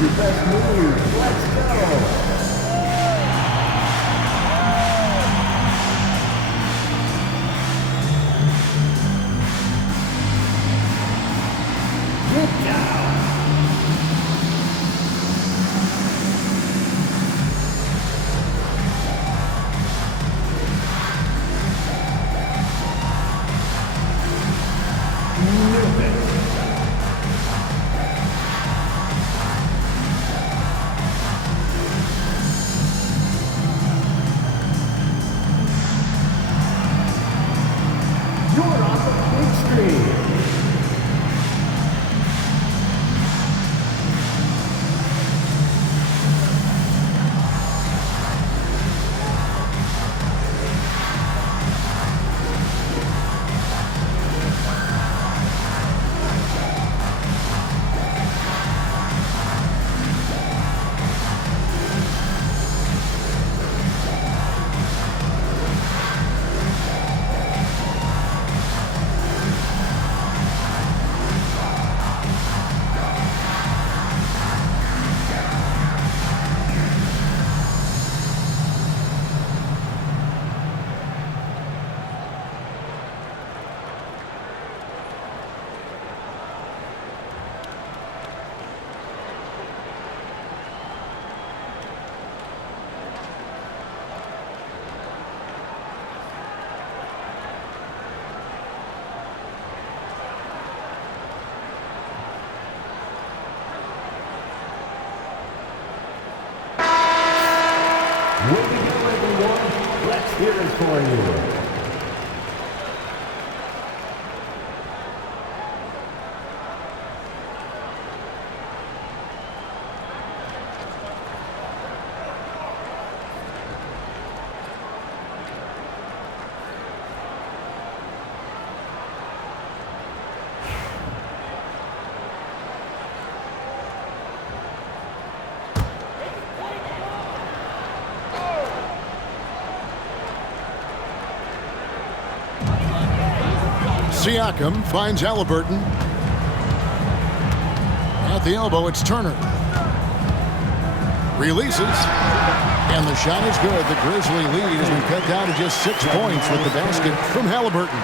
your best move. Let's go. Get down. Way to go, everyone. Let's hear it for you. Siakam finds Halliburton. At the elbow, it's Turner. Releases. And the shot is good. The Grizzly lead has been cut down to just 6 points with the basket from Halliburton.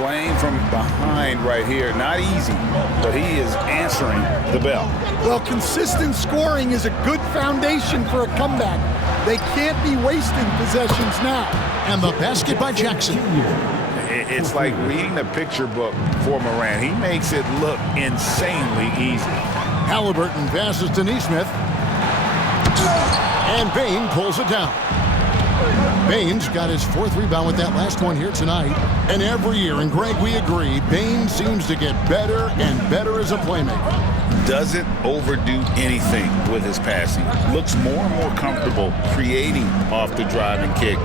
Playing from behind right here. Not easy, but he is answering the bell. Well, consistent scoring is a good foundation for a comeback. They can't be wasting possessions now. And the basket by Jackson. It's like reading the picture book for Morant. He makes it look insanely easy. Halliburton passes to Nesmith. And Bane pulls it down. Bane's got his 4th rebound with that last one here tonight. And every year, and Greg, we agree, Bane seems to get better and better as a playmaker. Doesn't overdo anything with his passing. Looks more and more comfortable creating off the drive and kick.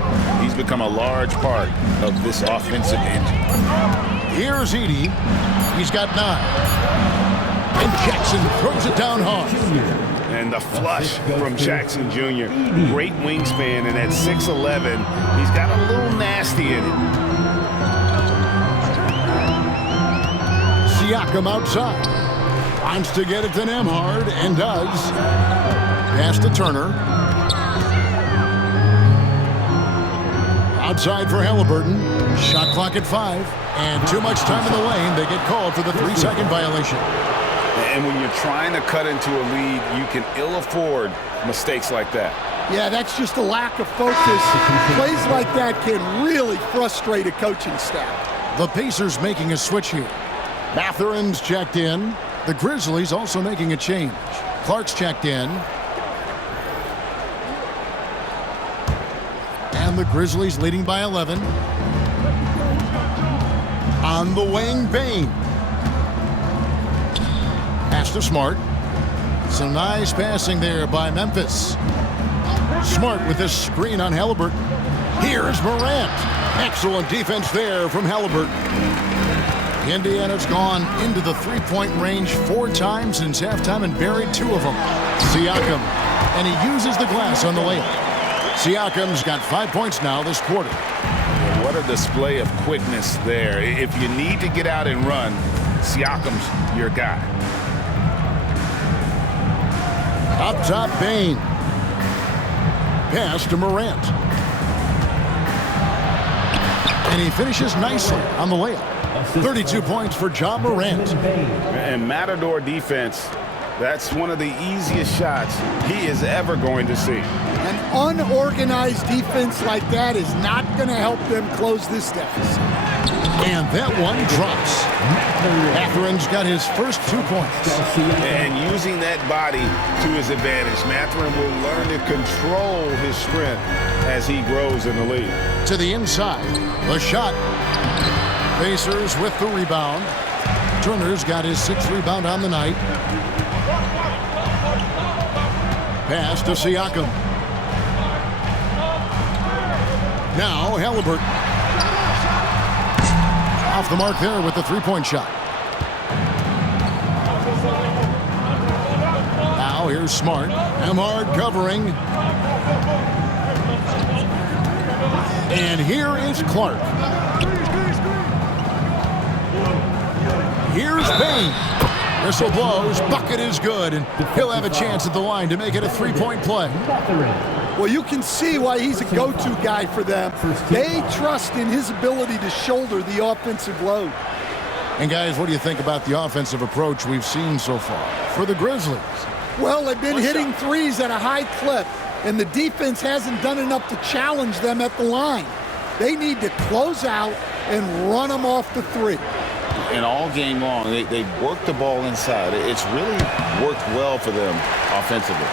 He's become a large part of this offensive engine. Here's Edey. He's got 9. And Jackson throws it down hard. And the flush from Jackson Jr. Great wingspan, and at 6'11", he's got a little nasty in it. Siakam outside. Wants to get it to Nembhard, and does. Pass to Turner. Outside for Halliburton. Shot clock at 5. And too much time in the lane. They get called for the 3-second violation. And when you're trying to cut into a lead, you can ill afford mistakes like that. Yeah, that's just a lack of focus. Plays like that can really frustrate a coaching staff. The Pacers making a switch here. Mathurin's checked in. The Grizzlies also making a change. Clark's checked in. And the Grizzlies leading by 11. On the wing, Bane. Pass to Smart. Some nice passing there by Memphis. Smart with this screen on Halliburton. Here's Morant. Excellent defense there from Halliburton. Indiana's gone into the three-point range 4 times since halftime and buried 2 of them. Siakam, and he uses the glass on the layup. Siakam's got 5 points now this quarter. What a display of quickness there. If you need to get out and run, Siakam's your guy. Up top, Bane. Pass to Morant. And he finishes nicely on the layup. 32 points for Ja Morant. And Matador defense, that's one of the easiest shots he is ever going to see. An unorganized defense like that is not going to help them close this deficit. And that one drops. Matherin's got his first 2 points. And using that body to his advantage, Matherin will learn to control his strength as he grows in the league. To the inside, the shot. Pacers with the rebound. Turner's got his 6th rebound on the night. Pass to Siakam. Now Halliburton. Off the mark there with the 3-point shot. Now here's Smart. Nembhard covering. And here is Clark. Here's Bane. Whistle blows. Bucket is good. And he'll have a chance at the line to make it a 3-point play. Well, you can see why he's a go-to guy for them. They trust in his ability to shoulder the offensive load. And guys, what do you think about the offensive approach we've seen so far for the Grizzlies? Well, they've been hitting threes at a high clip, and the defense hasn't done enough to challenge them at the line. They need to close out and run them off the three. And all game long, they work the ball inside. It's really worked well for them offensively.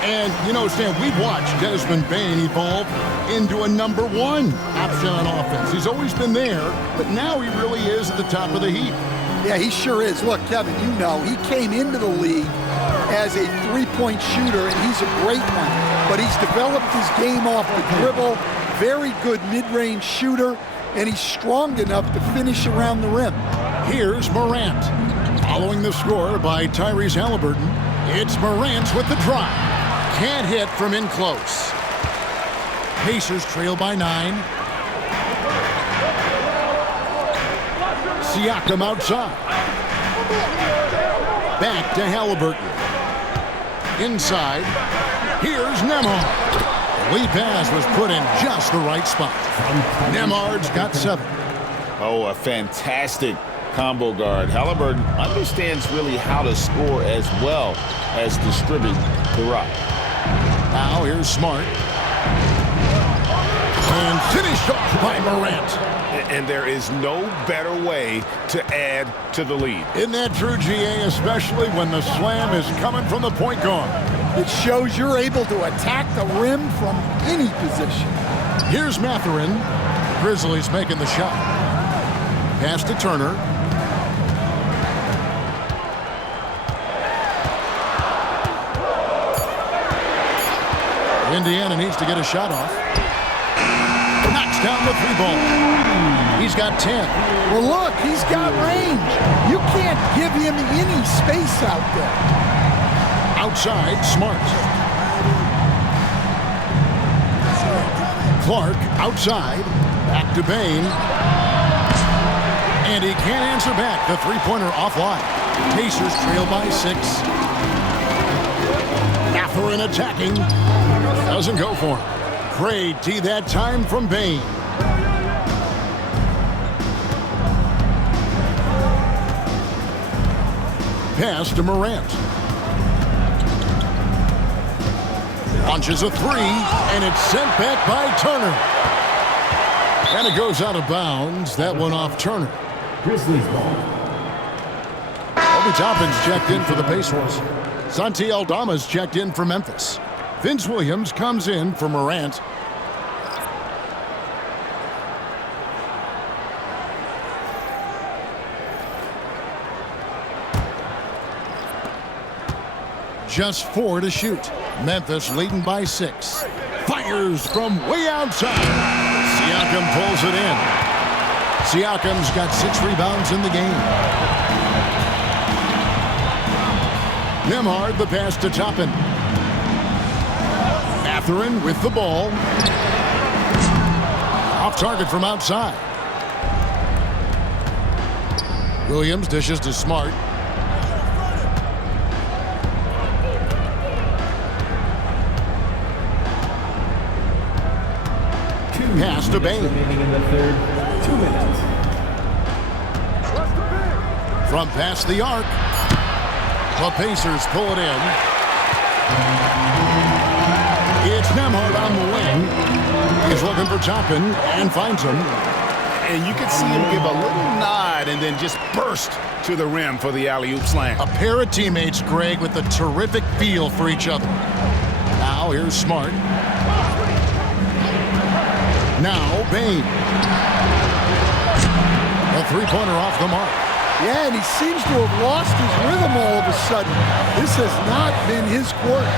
And, you know, Stan, we've watched Desmond Bane evolve into a number 1 option on offense. He's always been there, but now he really is at the top of the heap. Yeah, he sure is. Look, Kevin, you know, he came into the league as a 3-point shooter, and he's a great one. But he's developed his game off the dribble, very good mid-range shooter, and he's strong enough to finish around the rim. Here's Morant. Following the score by Tyrese Halliburton, it's Morant with the drive. Can't hit from in close. Pacers trail by 9. Siakam outside. Back to Halliburton. Inside. Here's Nembhard. The lead pass was put in just the right spot. Nembhard's got 7. Oh, a fantastic combo guard. Halliburton understands really how to score as well as distribute the rock. Now here's Smart. And finished off by Morant. And there is no better way to add to the lead. Isn't that true, GA, especially when the slam is coming from the point guard? It shows you're able to attack the rim from any position. Here's Matherin. Grizzlies making the shot. Pass to Turner. Indiana needs to get a shot off. Knocks down the 3-ball. He's got 10. Well, look, he's got range. You can't give him any space out there. Outside, Smart. Clark outside. Back to Bane. And he can't answer back. The 3-pointer offline. Pacers trail by 6. Matherin attacking. Doesn't go for him. Great D that time from Bane. Pass to Morant. Launches a 3, and it's sent back by Turner. And it goes out of bounds. That one off Turner. Grizzlies ball. Obi Toppin's checked in for the Pacers. Santi Aldama's checked in for Memphis. Vince Williams comes in for Morant. Just 4 to shoot. Memphis leading by 6. Fires from way outside. Siakam pulls it in. Siakam's got 6 rebounds in the game. Nembhard the pass to Toppin. Matherin with the ball. Off target from outside. Williams dishes to Smart. Pass to Bain. Remaining in the third, 2 minutes. From past the arc. The Pacers pull it in. It's Nembhard on the wing. He's looking for Toppin and finds him. And you can see him give a little nod and then just burst to the rim for the alley-oop slam. A pair of teammates, Greg, with a terrific feel for each other. Now here's Smart. Now Bain. A three-pointer off the mark. Yeah, and he seems to have lost his rhythm all of a sudden. This has not been his court.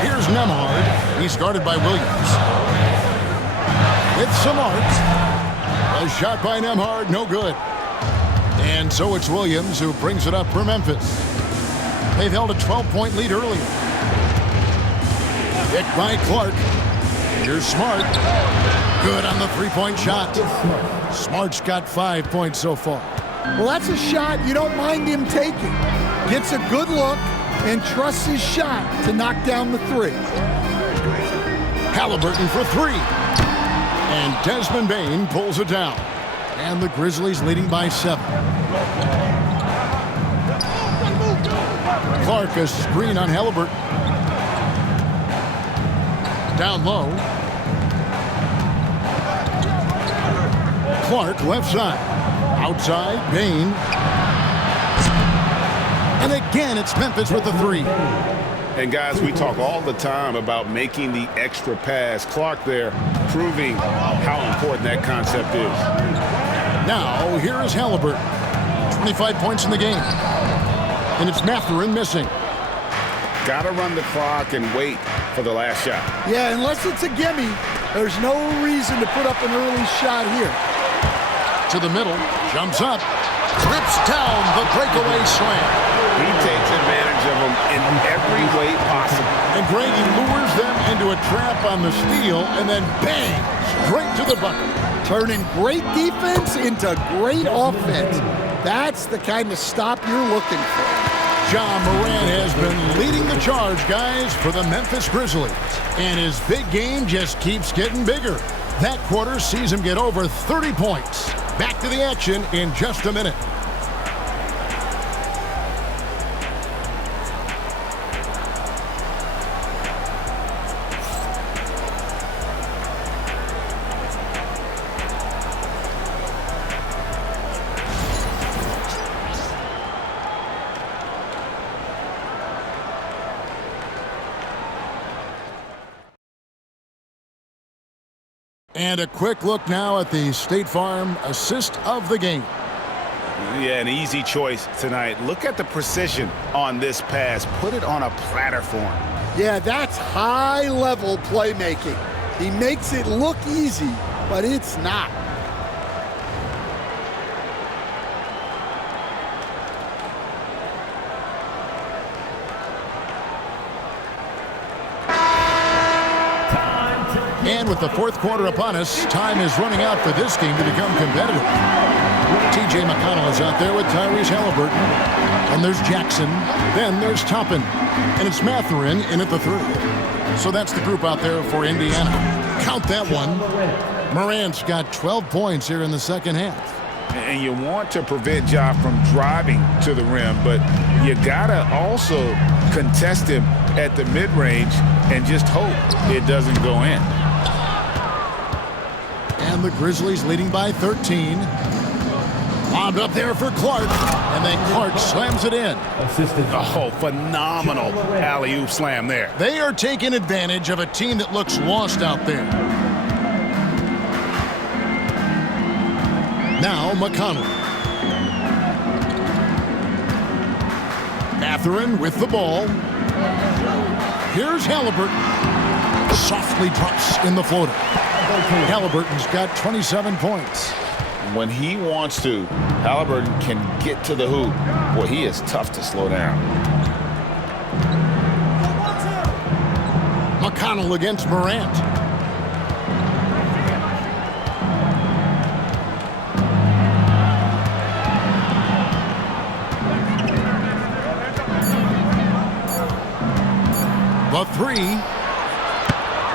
Here's Nembhard. He's guarded by Williams. It's Smart. A shot by Nembhard, no good. And so it's Williams who brings it up for Memphis. They've held a 12-point lead earlier. Picked by Clark. Here's Smart. Good on the three-point shot. Smart's got 5 points so far. Well, that's a shot you don't mind him taking. Gets a good look and trusts his shot to knock down the three. Halliburton for three. And Desmond Bain pulls it down. And the Grizzlies leading by 7. Clark, a screen on Halliburton. Down low. Clark left side. Outside, Bain. And again, it's Memphis with the three. And guys, we talk all the time about making the extra pass. Clark there proving how important that concept is. Now, here is Halliburton. 25 points in the game. And it's Mathurin missing. Got to run the clock and wait for the last shot. Yeah, unless it's a gimme, there's no reason to put up an early shot here. To the middle, jumps up, clips down the breakaway slam. He takes advantage of them in every way possible. And Greg, he lures them into a trap on the steal, and then bang, straight to the bucket. Turning great defense into great offense. That's the kind of stop you're looking for. Ja Morant has been leading the charge, guys, for the Memphis Grizzlies. And his big game just keeps getting bigger. That quarter sees him get over 30 points. Back to the action in just a minute. And a quick look now at the State Farm assist of the game. Yeah, an easy choice tonight. Look at the precision on this pass. Put it on a platter for him. Yeah, that's high-level playmaking. He makes it look easy, but it's not. And with the fourth quarter upon us, time is running out for this game to become competitive. T.J. McConnell is out there with Tyrese Halliburton. And there's Jackson. Then there's Toppin. And it's Mathurin in at the 3. So that's the group out there for Indiana. Count that one. Morant's got 12 points here in the second half. And you want to prevent Ja from driving to the rim, but you gotta also contest him at the mid-range and just hope it doesn't go in. And the Grizzlies leading by 13. Bombed up there for Clark, and then Clark slams it in. Oh, phenomenal alley-oop slam there. They are taking advantage of a team that looks lost out there. Now McConnell. Mathurin with the ball. Here's Halliburton. Softly drops in the floater. Halliburton's got 27 points. When he wants to, Halliburton can get to the hoop. Boy, he is tough to slow down. McConnell against Morant. The 3.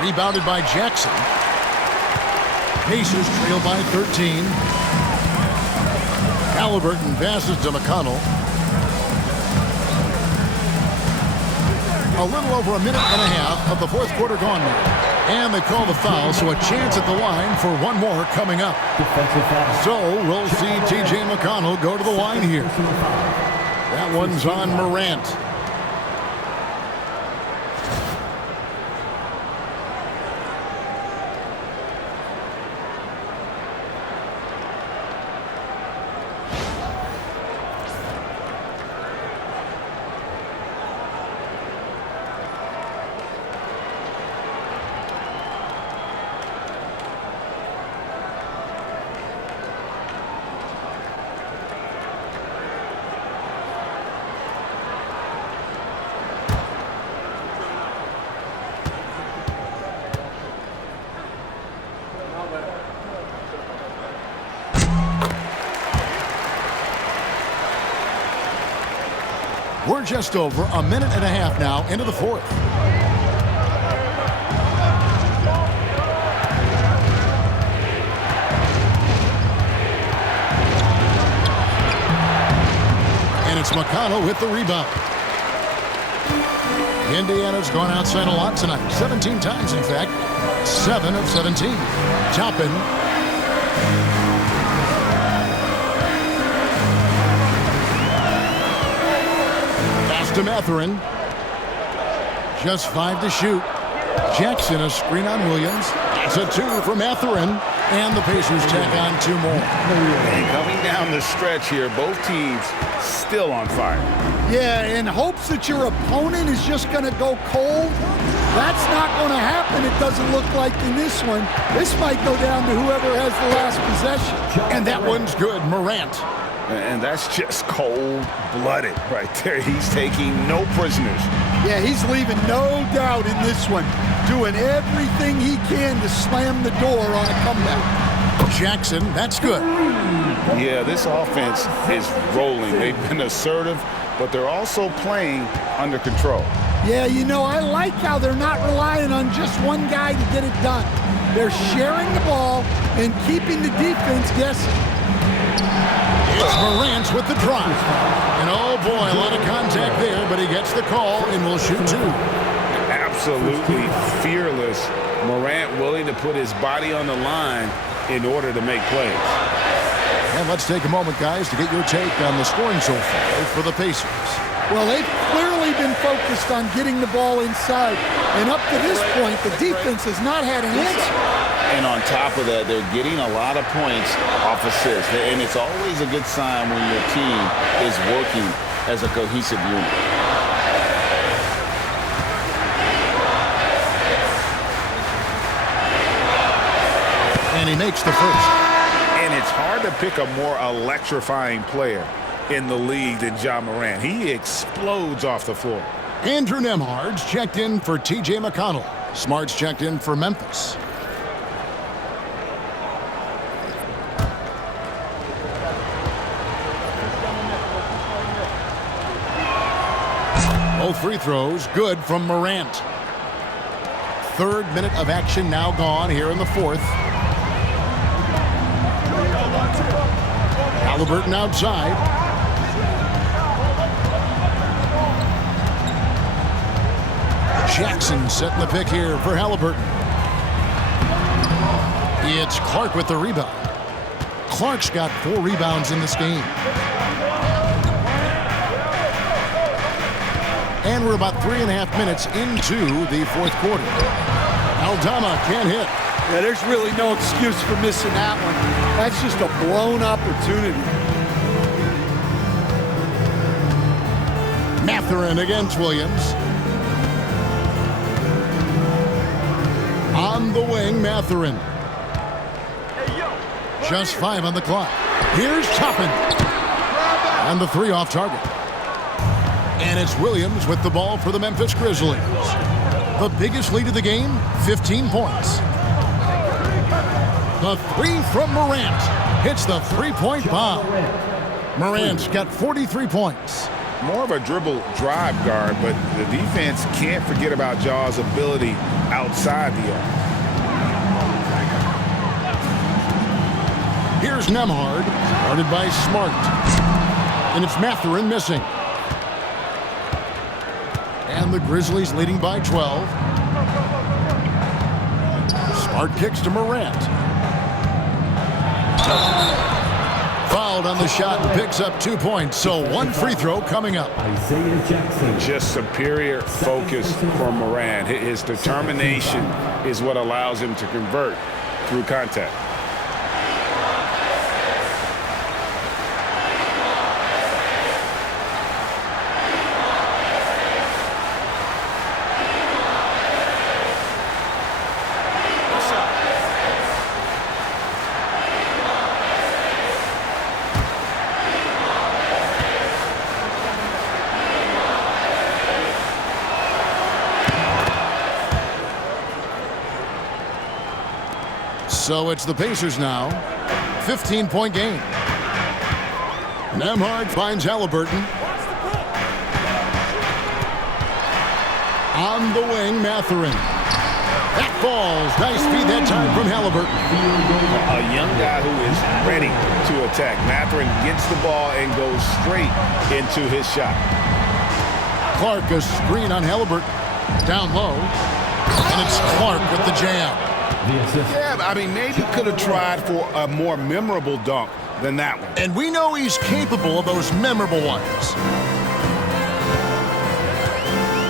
Rebounded by Jackson. Pacers trail by 13. Halliburton passes to McConnell. A little over a minute and a half of the fourth quarter gone now. And they call the foul, so a chance at the line for one more coming up. So we'll see T.J. McConnell go to the line here. That one's on Morant. We're just over a minute and a half now into the fourth. And it's McConnell with the rebound. Indiana's gone outside a lot tonight. 17 times, in fact. 7 of 17. Toppin. To Mathurin. Just 5 to shoot. Jackson a screen on Williams. That's a 2 for Mathurin. And the Pacers tack on 2 more. And coming down the stretch here, both teams still on fire. Yeah, in hopes that your opponent is just going to go cold. That's not going to happen, it doesn't look like in this one. This might go down to whoever has the last possession. And that one's good, Morant. And that's just cold-blooded right there. He's taking no prisoners. Yeah, he's leaving no doubt in this one. Doing everything he can to slam the door on a comeback. Jackson, that's good. Yeah, this offense is rolling. They've been assertive, but they're also playing under control. Yeah, you know, I like how they're not relying on just one guy to get it done. They're sharing the ball and keeping the defense guessing. It's Morant with the drive. And oh boy, a lot of contact there, but he gets the call and will shoot 2. Absolutely fearless. Morant willing to put his body on the line in order to make plays. And let's take a moment, guys, to get your take on the scoring so far for the Pacers. Well, they've clearly been focused on getting the ball inside. And up to this point, the defense has not had an answer. And on top of that, they're getting a lot of points off assists. And it's always a good sign when your team is working as a cohesive unit. And he makes the first. And it's hard to pick a more electrifying player in the league than Ja Morant. He explodes off the floor. Andrew Nembhard's checked in for T.J. McConnell. Smart's checked in for Memphis. Both free throws good from Morant. 3rd minute of action now gone here in the 4th. Halliburton outside. Jackson setting the pick here for Halliburton. It's Clark with the rebound. Clark's got 4 rebounds in this game. And we're about 3.5 minutes into the 4th quarter. Aldama can't hit. Yeah, there's really no excuse for missing that one. That's just a blown opportunity. Mathurin against Williams. On the wing, Mathurin. Just 5 on the clock. Here's Toppin. And the 3 off target. And it's Williams with the ball for the Memphis Grizzlies. The biggest lead of the game, 15 points. The 3 from Morant hits the 3-point bomb. Morant's got 43 points. more of a dribble drive guard, but the defense can't forget about Jaw's ability outside the arc. Here's Nembhard, guarded by Smart. And it's Mathurin missing. And the Grizzlies leading by 12. Smart kicks to Morant. Fouled on the shot and picks up 2 points. So one free throw coming up. Isaiah Jackson. Just superior focus from Morant. His determination is what allows him to convert through contact. So it's the Pacers now. 15-point game. Nembhard finds Halliburton. On the wing, Mathurin. That falls. Nice feed that time from Halliburton. A young guy who is ready to attack. Mathurin gets the ball and goes straight into his shot. Clark, a screen on Halliburton. Down low. And it's Clark with the jam. Yeah, I mean, maybe could have tried for a more memorable dunk than that one. And we know he's capable of those memorable ones.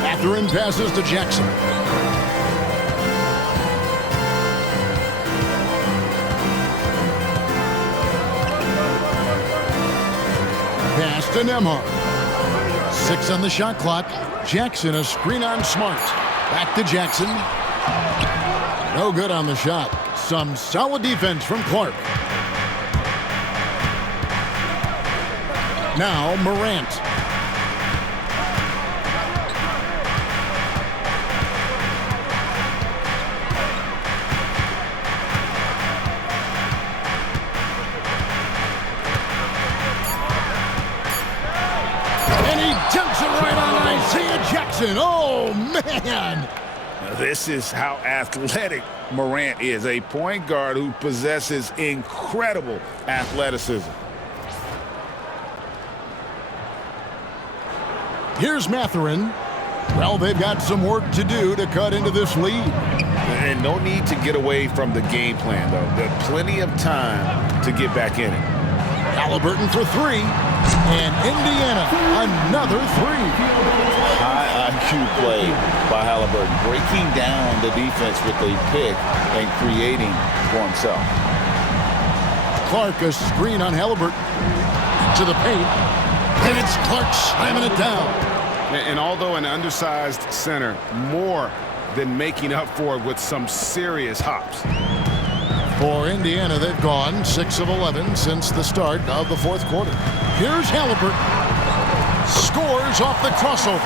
Mathurin passes to Jackson. Pass to Nembhard. 6 on the shot clock. Jackson, a screen on Smart. Back to Jackson. No good on the shot. Some solid defense from Clark. Now Morant. And he dunks it right on Isaiah Jackson. Oh, man. This is how athletic Morant is, a point guard who possesses incredible athleticism. Here's Mathurin. Well, they've got some work to do to cut into this lead. And no need to get away from the game plan, though. There's plenty of time to get back in it. Halliburton for 3. And Indiana, another 3. High IQ play by Halliburton, breaking down the defense with a pick and creating for himself. Clark, a screen on Halliburton. To the paint. And it's Clark slamming it down. And although an undersized center, more than making up for it with some serious hops. For Indiana, they've gone 6 of 11 since the start of the fourth quarter. Here's Halliburton. Scores off the crossover.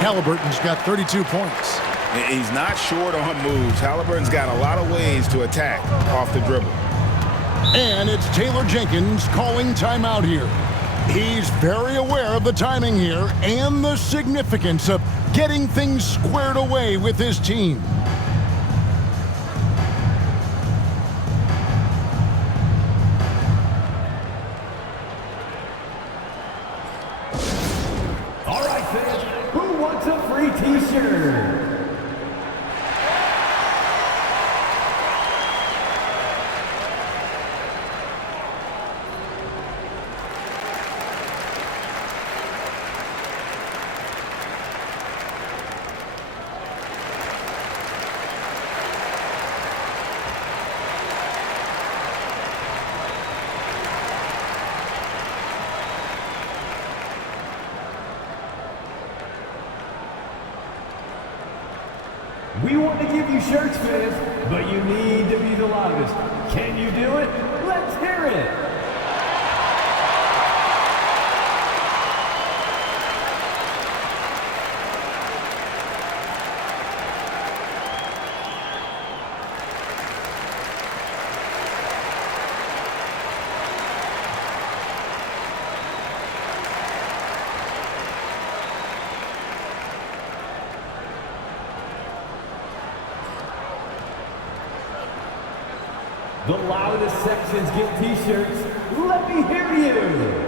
Halliburton's got 32 points. He's not short on moves. Halliburton's got a lot of ways to attack off the dribble. And it's Taylor Jenkins calling timeout here. He's very aware of the timing here and the significance of getting things squared away with his team. All right, fans, who wants a free t-shirt? We want to give you shirts, fans, but you need to be the loudest. Can you do it? Let's hear it. The loudest sections get t-shirts. Let me hear you.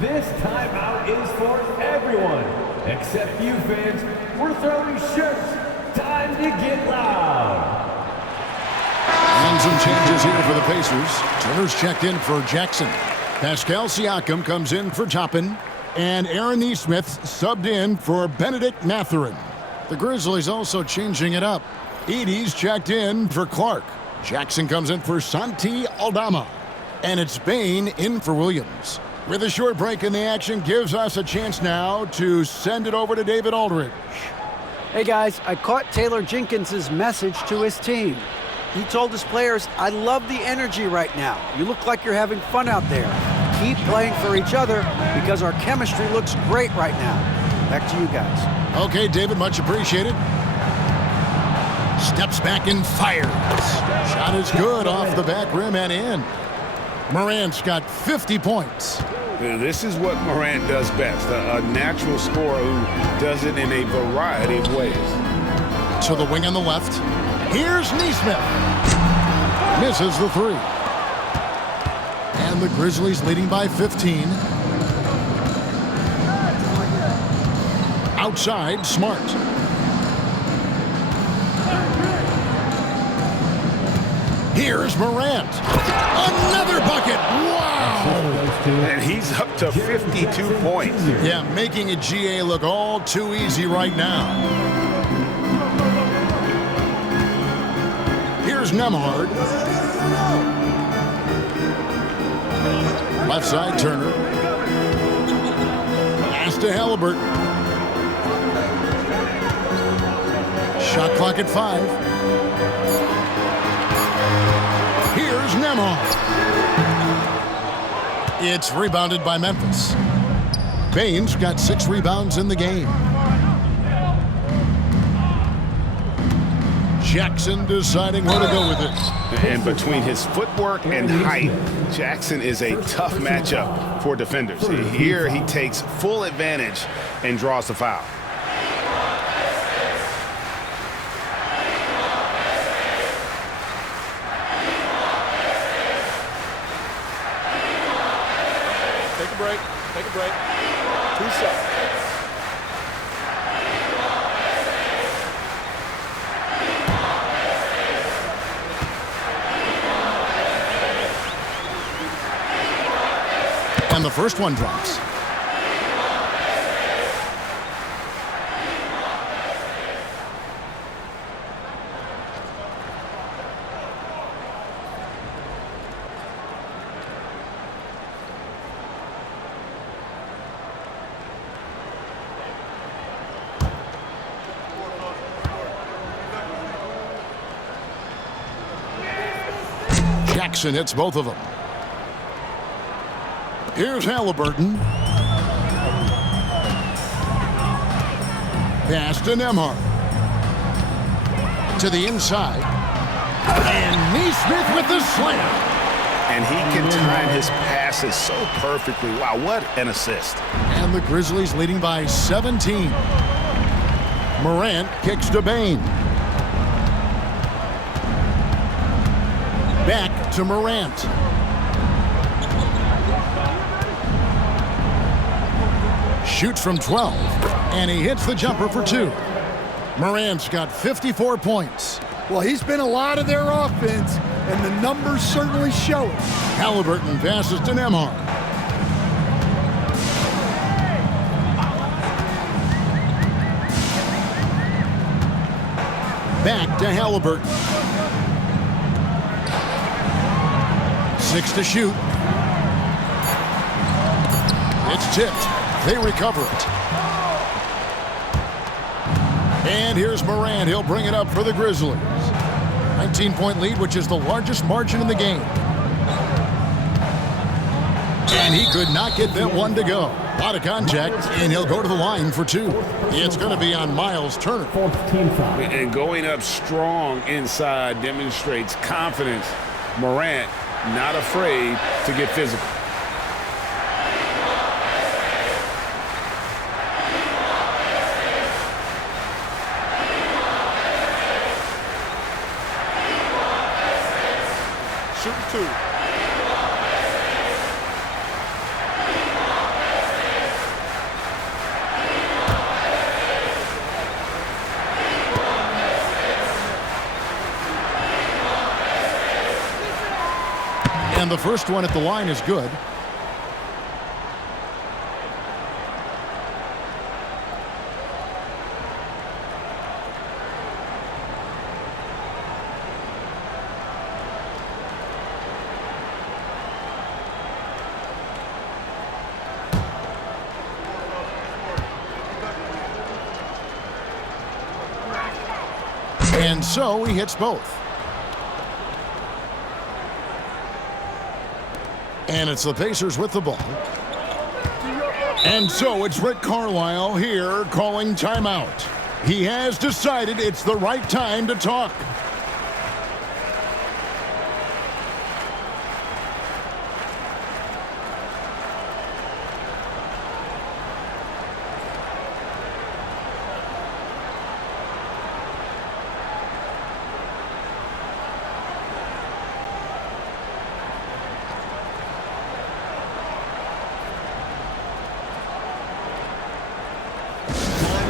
This timeout is for everyone, except you fans. We're throwing shirts. Time to get loud. And some changes here for the Pacers. Turner's checked in for Jackson. Pascal Siakam comes in for Toppin. And Aaron Nesmith subbed in for Benedict Mathurin. The Grizzlies also changing it up. Edey's checked in for Clark. Jackson comes in for Santi Aldama. And it's Bain in for Williams. With a short break in the action, gives us a chance now to send it over to David Aldridge. Hey guys, I caught Taylor Jenkins' message to his team. He told his players, I love the energy right now. You look like you're having fun out there. Keep playing for each other because our chemistry looks great right now. Back to you guys. Okay, David, much appreciated. Steps back and fires. Shot is good off the back rim and in. Morant's got 50 points. This is what Morant does best, a natural scorer who does it in a variety of ways. To the wing on the left. Here's Nesmith. Misses the three. And the Grizzlies leading by 15. Outside, Smart. Here's Morant. Another bucket. Wow. And he's up to 52 points. Yeah, making a GA look all too easy right now. Here's Nembhard. Left side, Turner. Pass to Halliburton. Shot clock at 5. Here's Nembhard. It's rebounded by Memphis. Bain's got 6 rebounds in the game. Jackson deciding where to go with it. And between his footwork and height, Jackson is a tough matchup for defenders. Here he takes full advantage and draws the foul. Take a break. 2 shots. And the first one drops. Jackson hits both of them. Here's Halliburton. Pass to Nembhard. To the inside. And Nesmith with the slam. And he can time his passes so perfectly. Wow, what an assist. And the Grizzlies leading by 17. Morant kicks to Bain. Back to Morant. Shoots from 12, and he hits the jumper for 2. Morant's got 54 points. Well, he's been a lot of their offense, and the numbers certainly show it. Halliburton passes to Nembhard. Back to Halliburton. 6 to shoot. It's tipped. They recover it. And here's Morant. He'll bring it up for the Grizzlies. 19-point lead, which is the largest margin in the game. And he could not get that one to go. A lot of contact, and he'll go to the line for two. It's going to be on Miles Turner. And going up strong inside demonstrates confidence. Morant not afraid to get physical. Shooting two. And the first one at the line is good. And so he hits both. And it's the Pacers with the ball. And so it's Rick Carlisle here calling timeout. He has decided it's the right time to talk.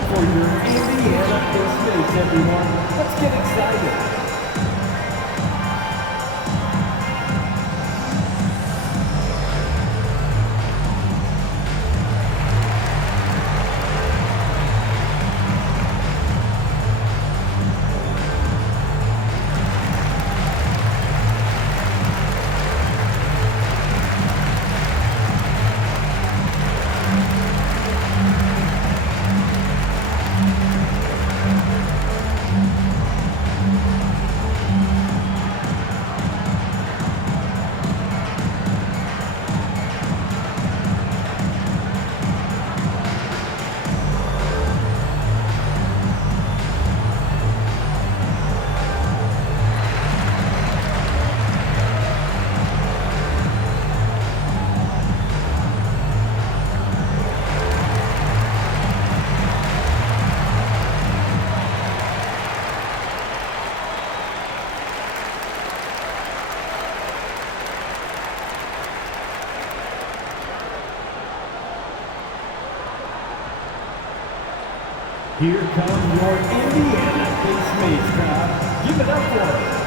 For your Indiana Pistons, everyone. Let's get excited. Here comes your Indiana Pistons crowd. Give it up for it.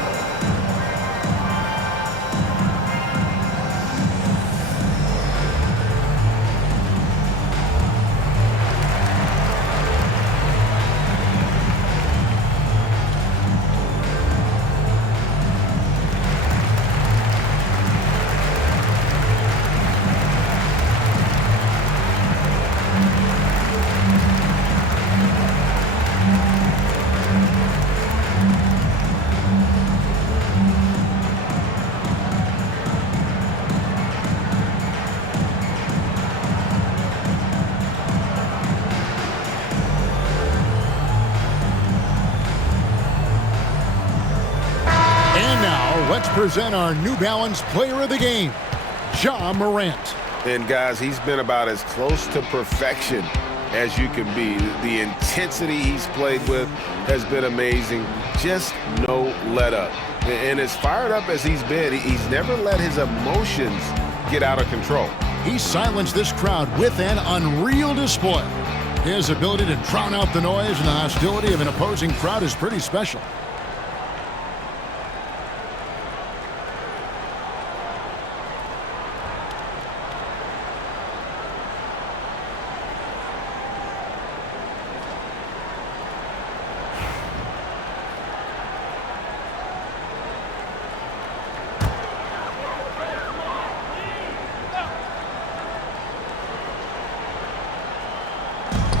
Let's present our New Balance Player of the Game, Ja Morant. And guys, he's been about as close to perfection as you can be. The intensity he's played with has been amazing. Just no let up. And as fired up as he's been, he's never let his emotions get out of control. He silenced this crowd with an unreal display. His ability to drown out the noise and the hostility of an opposing crowd is pretty special.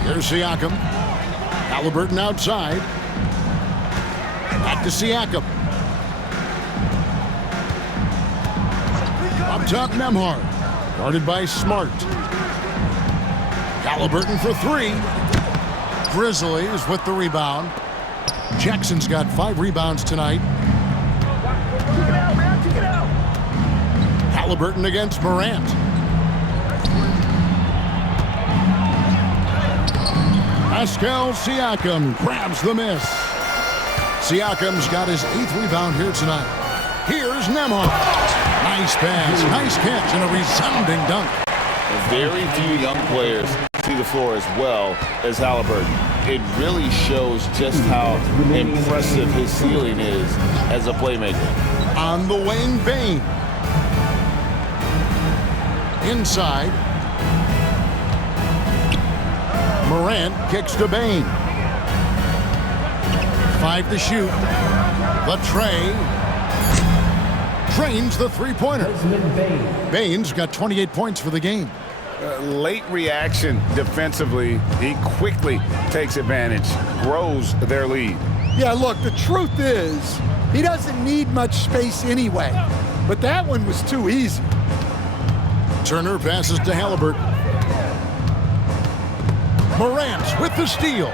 Here's Siakam. Halliburton outside. Back to Siakam. Up top, Nembhard. Guarded by Smart. Halliburton for three. Grizzlies with the rebound. Jackson's got 5 rebounds tonight. Halliburton against Morant. Pascal Siakam grabs the miss. Siakam's got his 8th rebound here tonight. Here's Nembhard. Nice pass, nice catch, and a resounding dunk. Very few young players see the floor as well as Halliburton. It really shows just how impressive his ceiling is as a playmaker. On the wing, Bane. Inside. Morant kicks to Bane. 5 to shoot. The tray. Drains the three-pointer. Bane's got 28 points for the game. Late reaction defensively. He quickly takes advantage, grows their lead. Yeah, look, the truth is, he doesn't need much space anyway. But that one was too easy. Turner passes to Halliburton. Morant with the steal.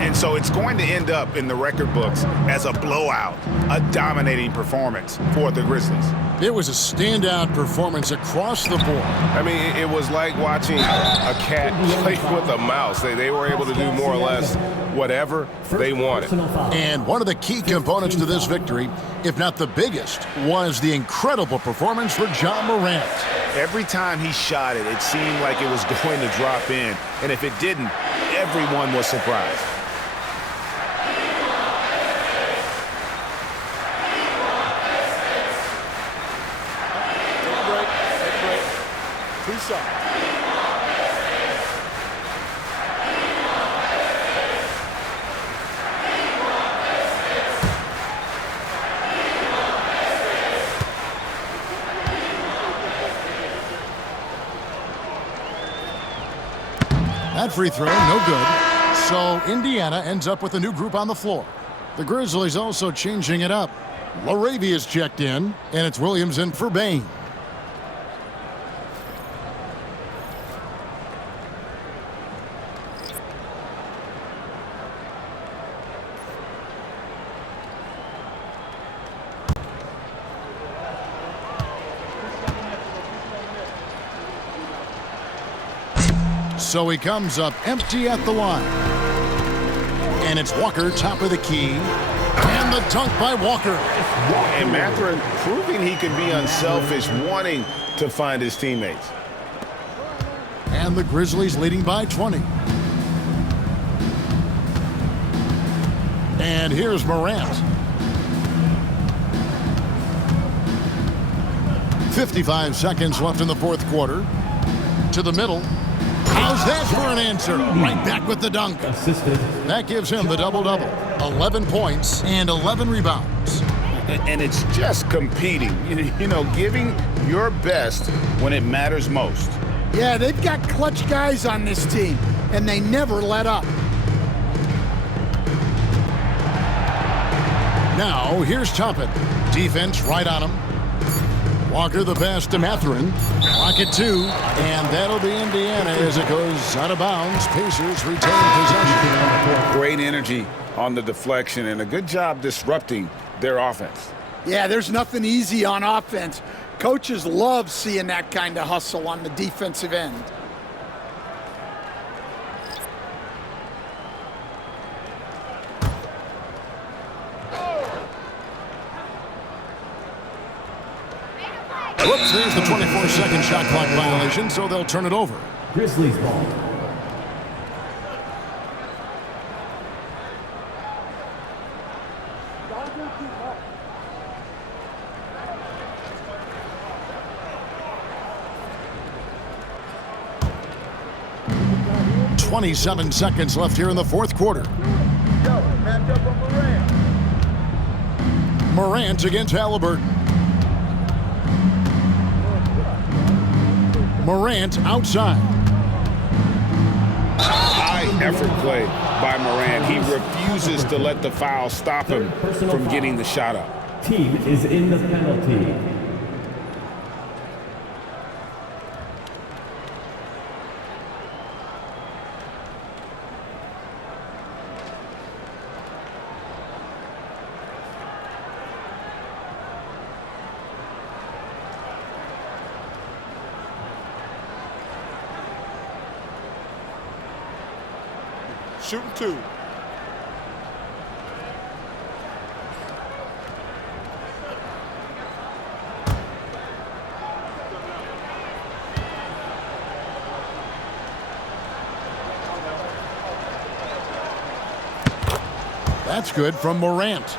And so it's going to end up in the record books as a blowout, a dominating performance for the Grizzlies. It was a standout performance across the board. I mean, it was like watching a cat play with a mouse. They were able to do more or less whatever they wanted. And one of the key components to this victory, if not the biggest, was the incredible performance for Ja Morant. Every time he shot it, it seemed like it was going to drop in. And if it didn't, everyone was surprised. That free throw, no good. So Indiana ends up with a new group on the floor. The Grizzlies also changing it up. Laravia's checked in, and it's Williams in for Bane. So he comes up empty at the line. And it's Walker, top of the key. And the dunk by Walker. And Mathurin proving he can be unselfish, wanting to find his teammates. And the Grizzlies leading by 20. And here's Morant. 55 seconds left in the fourth quarter. To the middle. How's that for an answer? Right back with the dunk. That gives him the double-double. 11 points and 11 rebounds. And it's just competing, you know, giving your best when it matters most. Yeah, they've got clutch guys on this team, and they never let up. Now, here's Toppin. Defense right on him. Walker the pass to Mathurin. Rocket 2, and that'll be Indiana as it goes out of bounds. Pacers retain possession. Great energy on the deflection and a good job disrupting their offense. Yeah, there's nothing easy on offense. Coaches love seeing that kind of hustle on the defensive end. Whoops, there's the 24-second shot clock violation, so they'll turn it over. Grizzlies ball. .27 seconds left here in the fourth quarter. Morant against Halliburton. Morant outside. High effort play by Morant. He refuses to let the foul stop him from getting the shot up. Team is in the penalty. Shooting 2. That's good from Morant.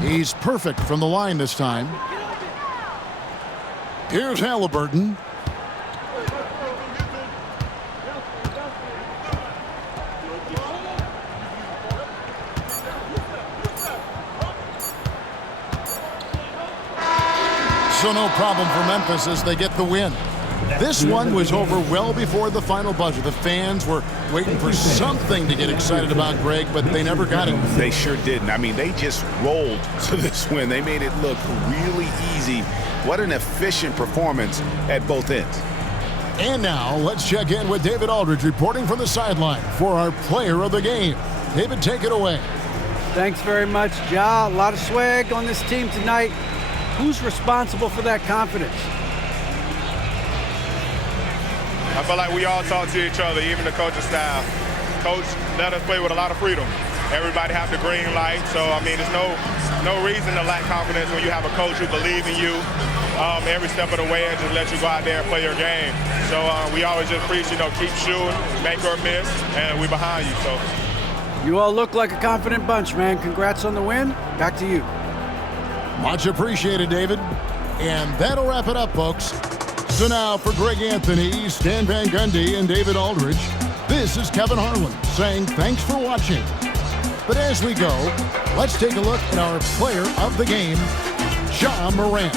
He's perfect from the line this time. Here's Halliburton. So no problem for Memphis as they get the win. This one was over well before the final buzzer. The fans were waiting for something to get excited about, Greg, but they never got it. They sure didn't. I mean, they just rolled to this win. They made it look really easy. What an efficient performance at both ends. And now let's check in with David Aldridge reporting from the sideline for our player of the game. David, take it away. Thanks very much, Ja. A lot of swag on this team tonight. Who's responsible for that confidence? I feel like we all talk to each other, even the coaching staff. Coach let us play with a lot of freedom. Everybody have the green light, so I mean, there's no reason to lack confidence when you have a coach who believes in you every step of the way and just let you go out there and play your game. So we always just preach, keep shooting, make or miss, and we behind you. So you all look like a confident bunch, man. Congrats on the win. Back to you. Much appreciated, David. And that'll wrap it up, folks. So now for Greg Anthony, Stan Van Gundy, and David Aldridge, this is Kevin Harlan saying thanks for watching. But as we go, let's take a look at our player of the game, Ja Morant.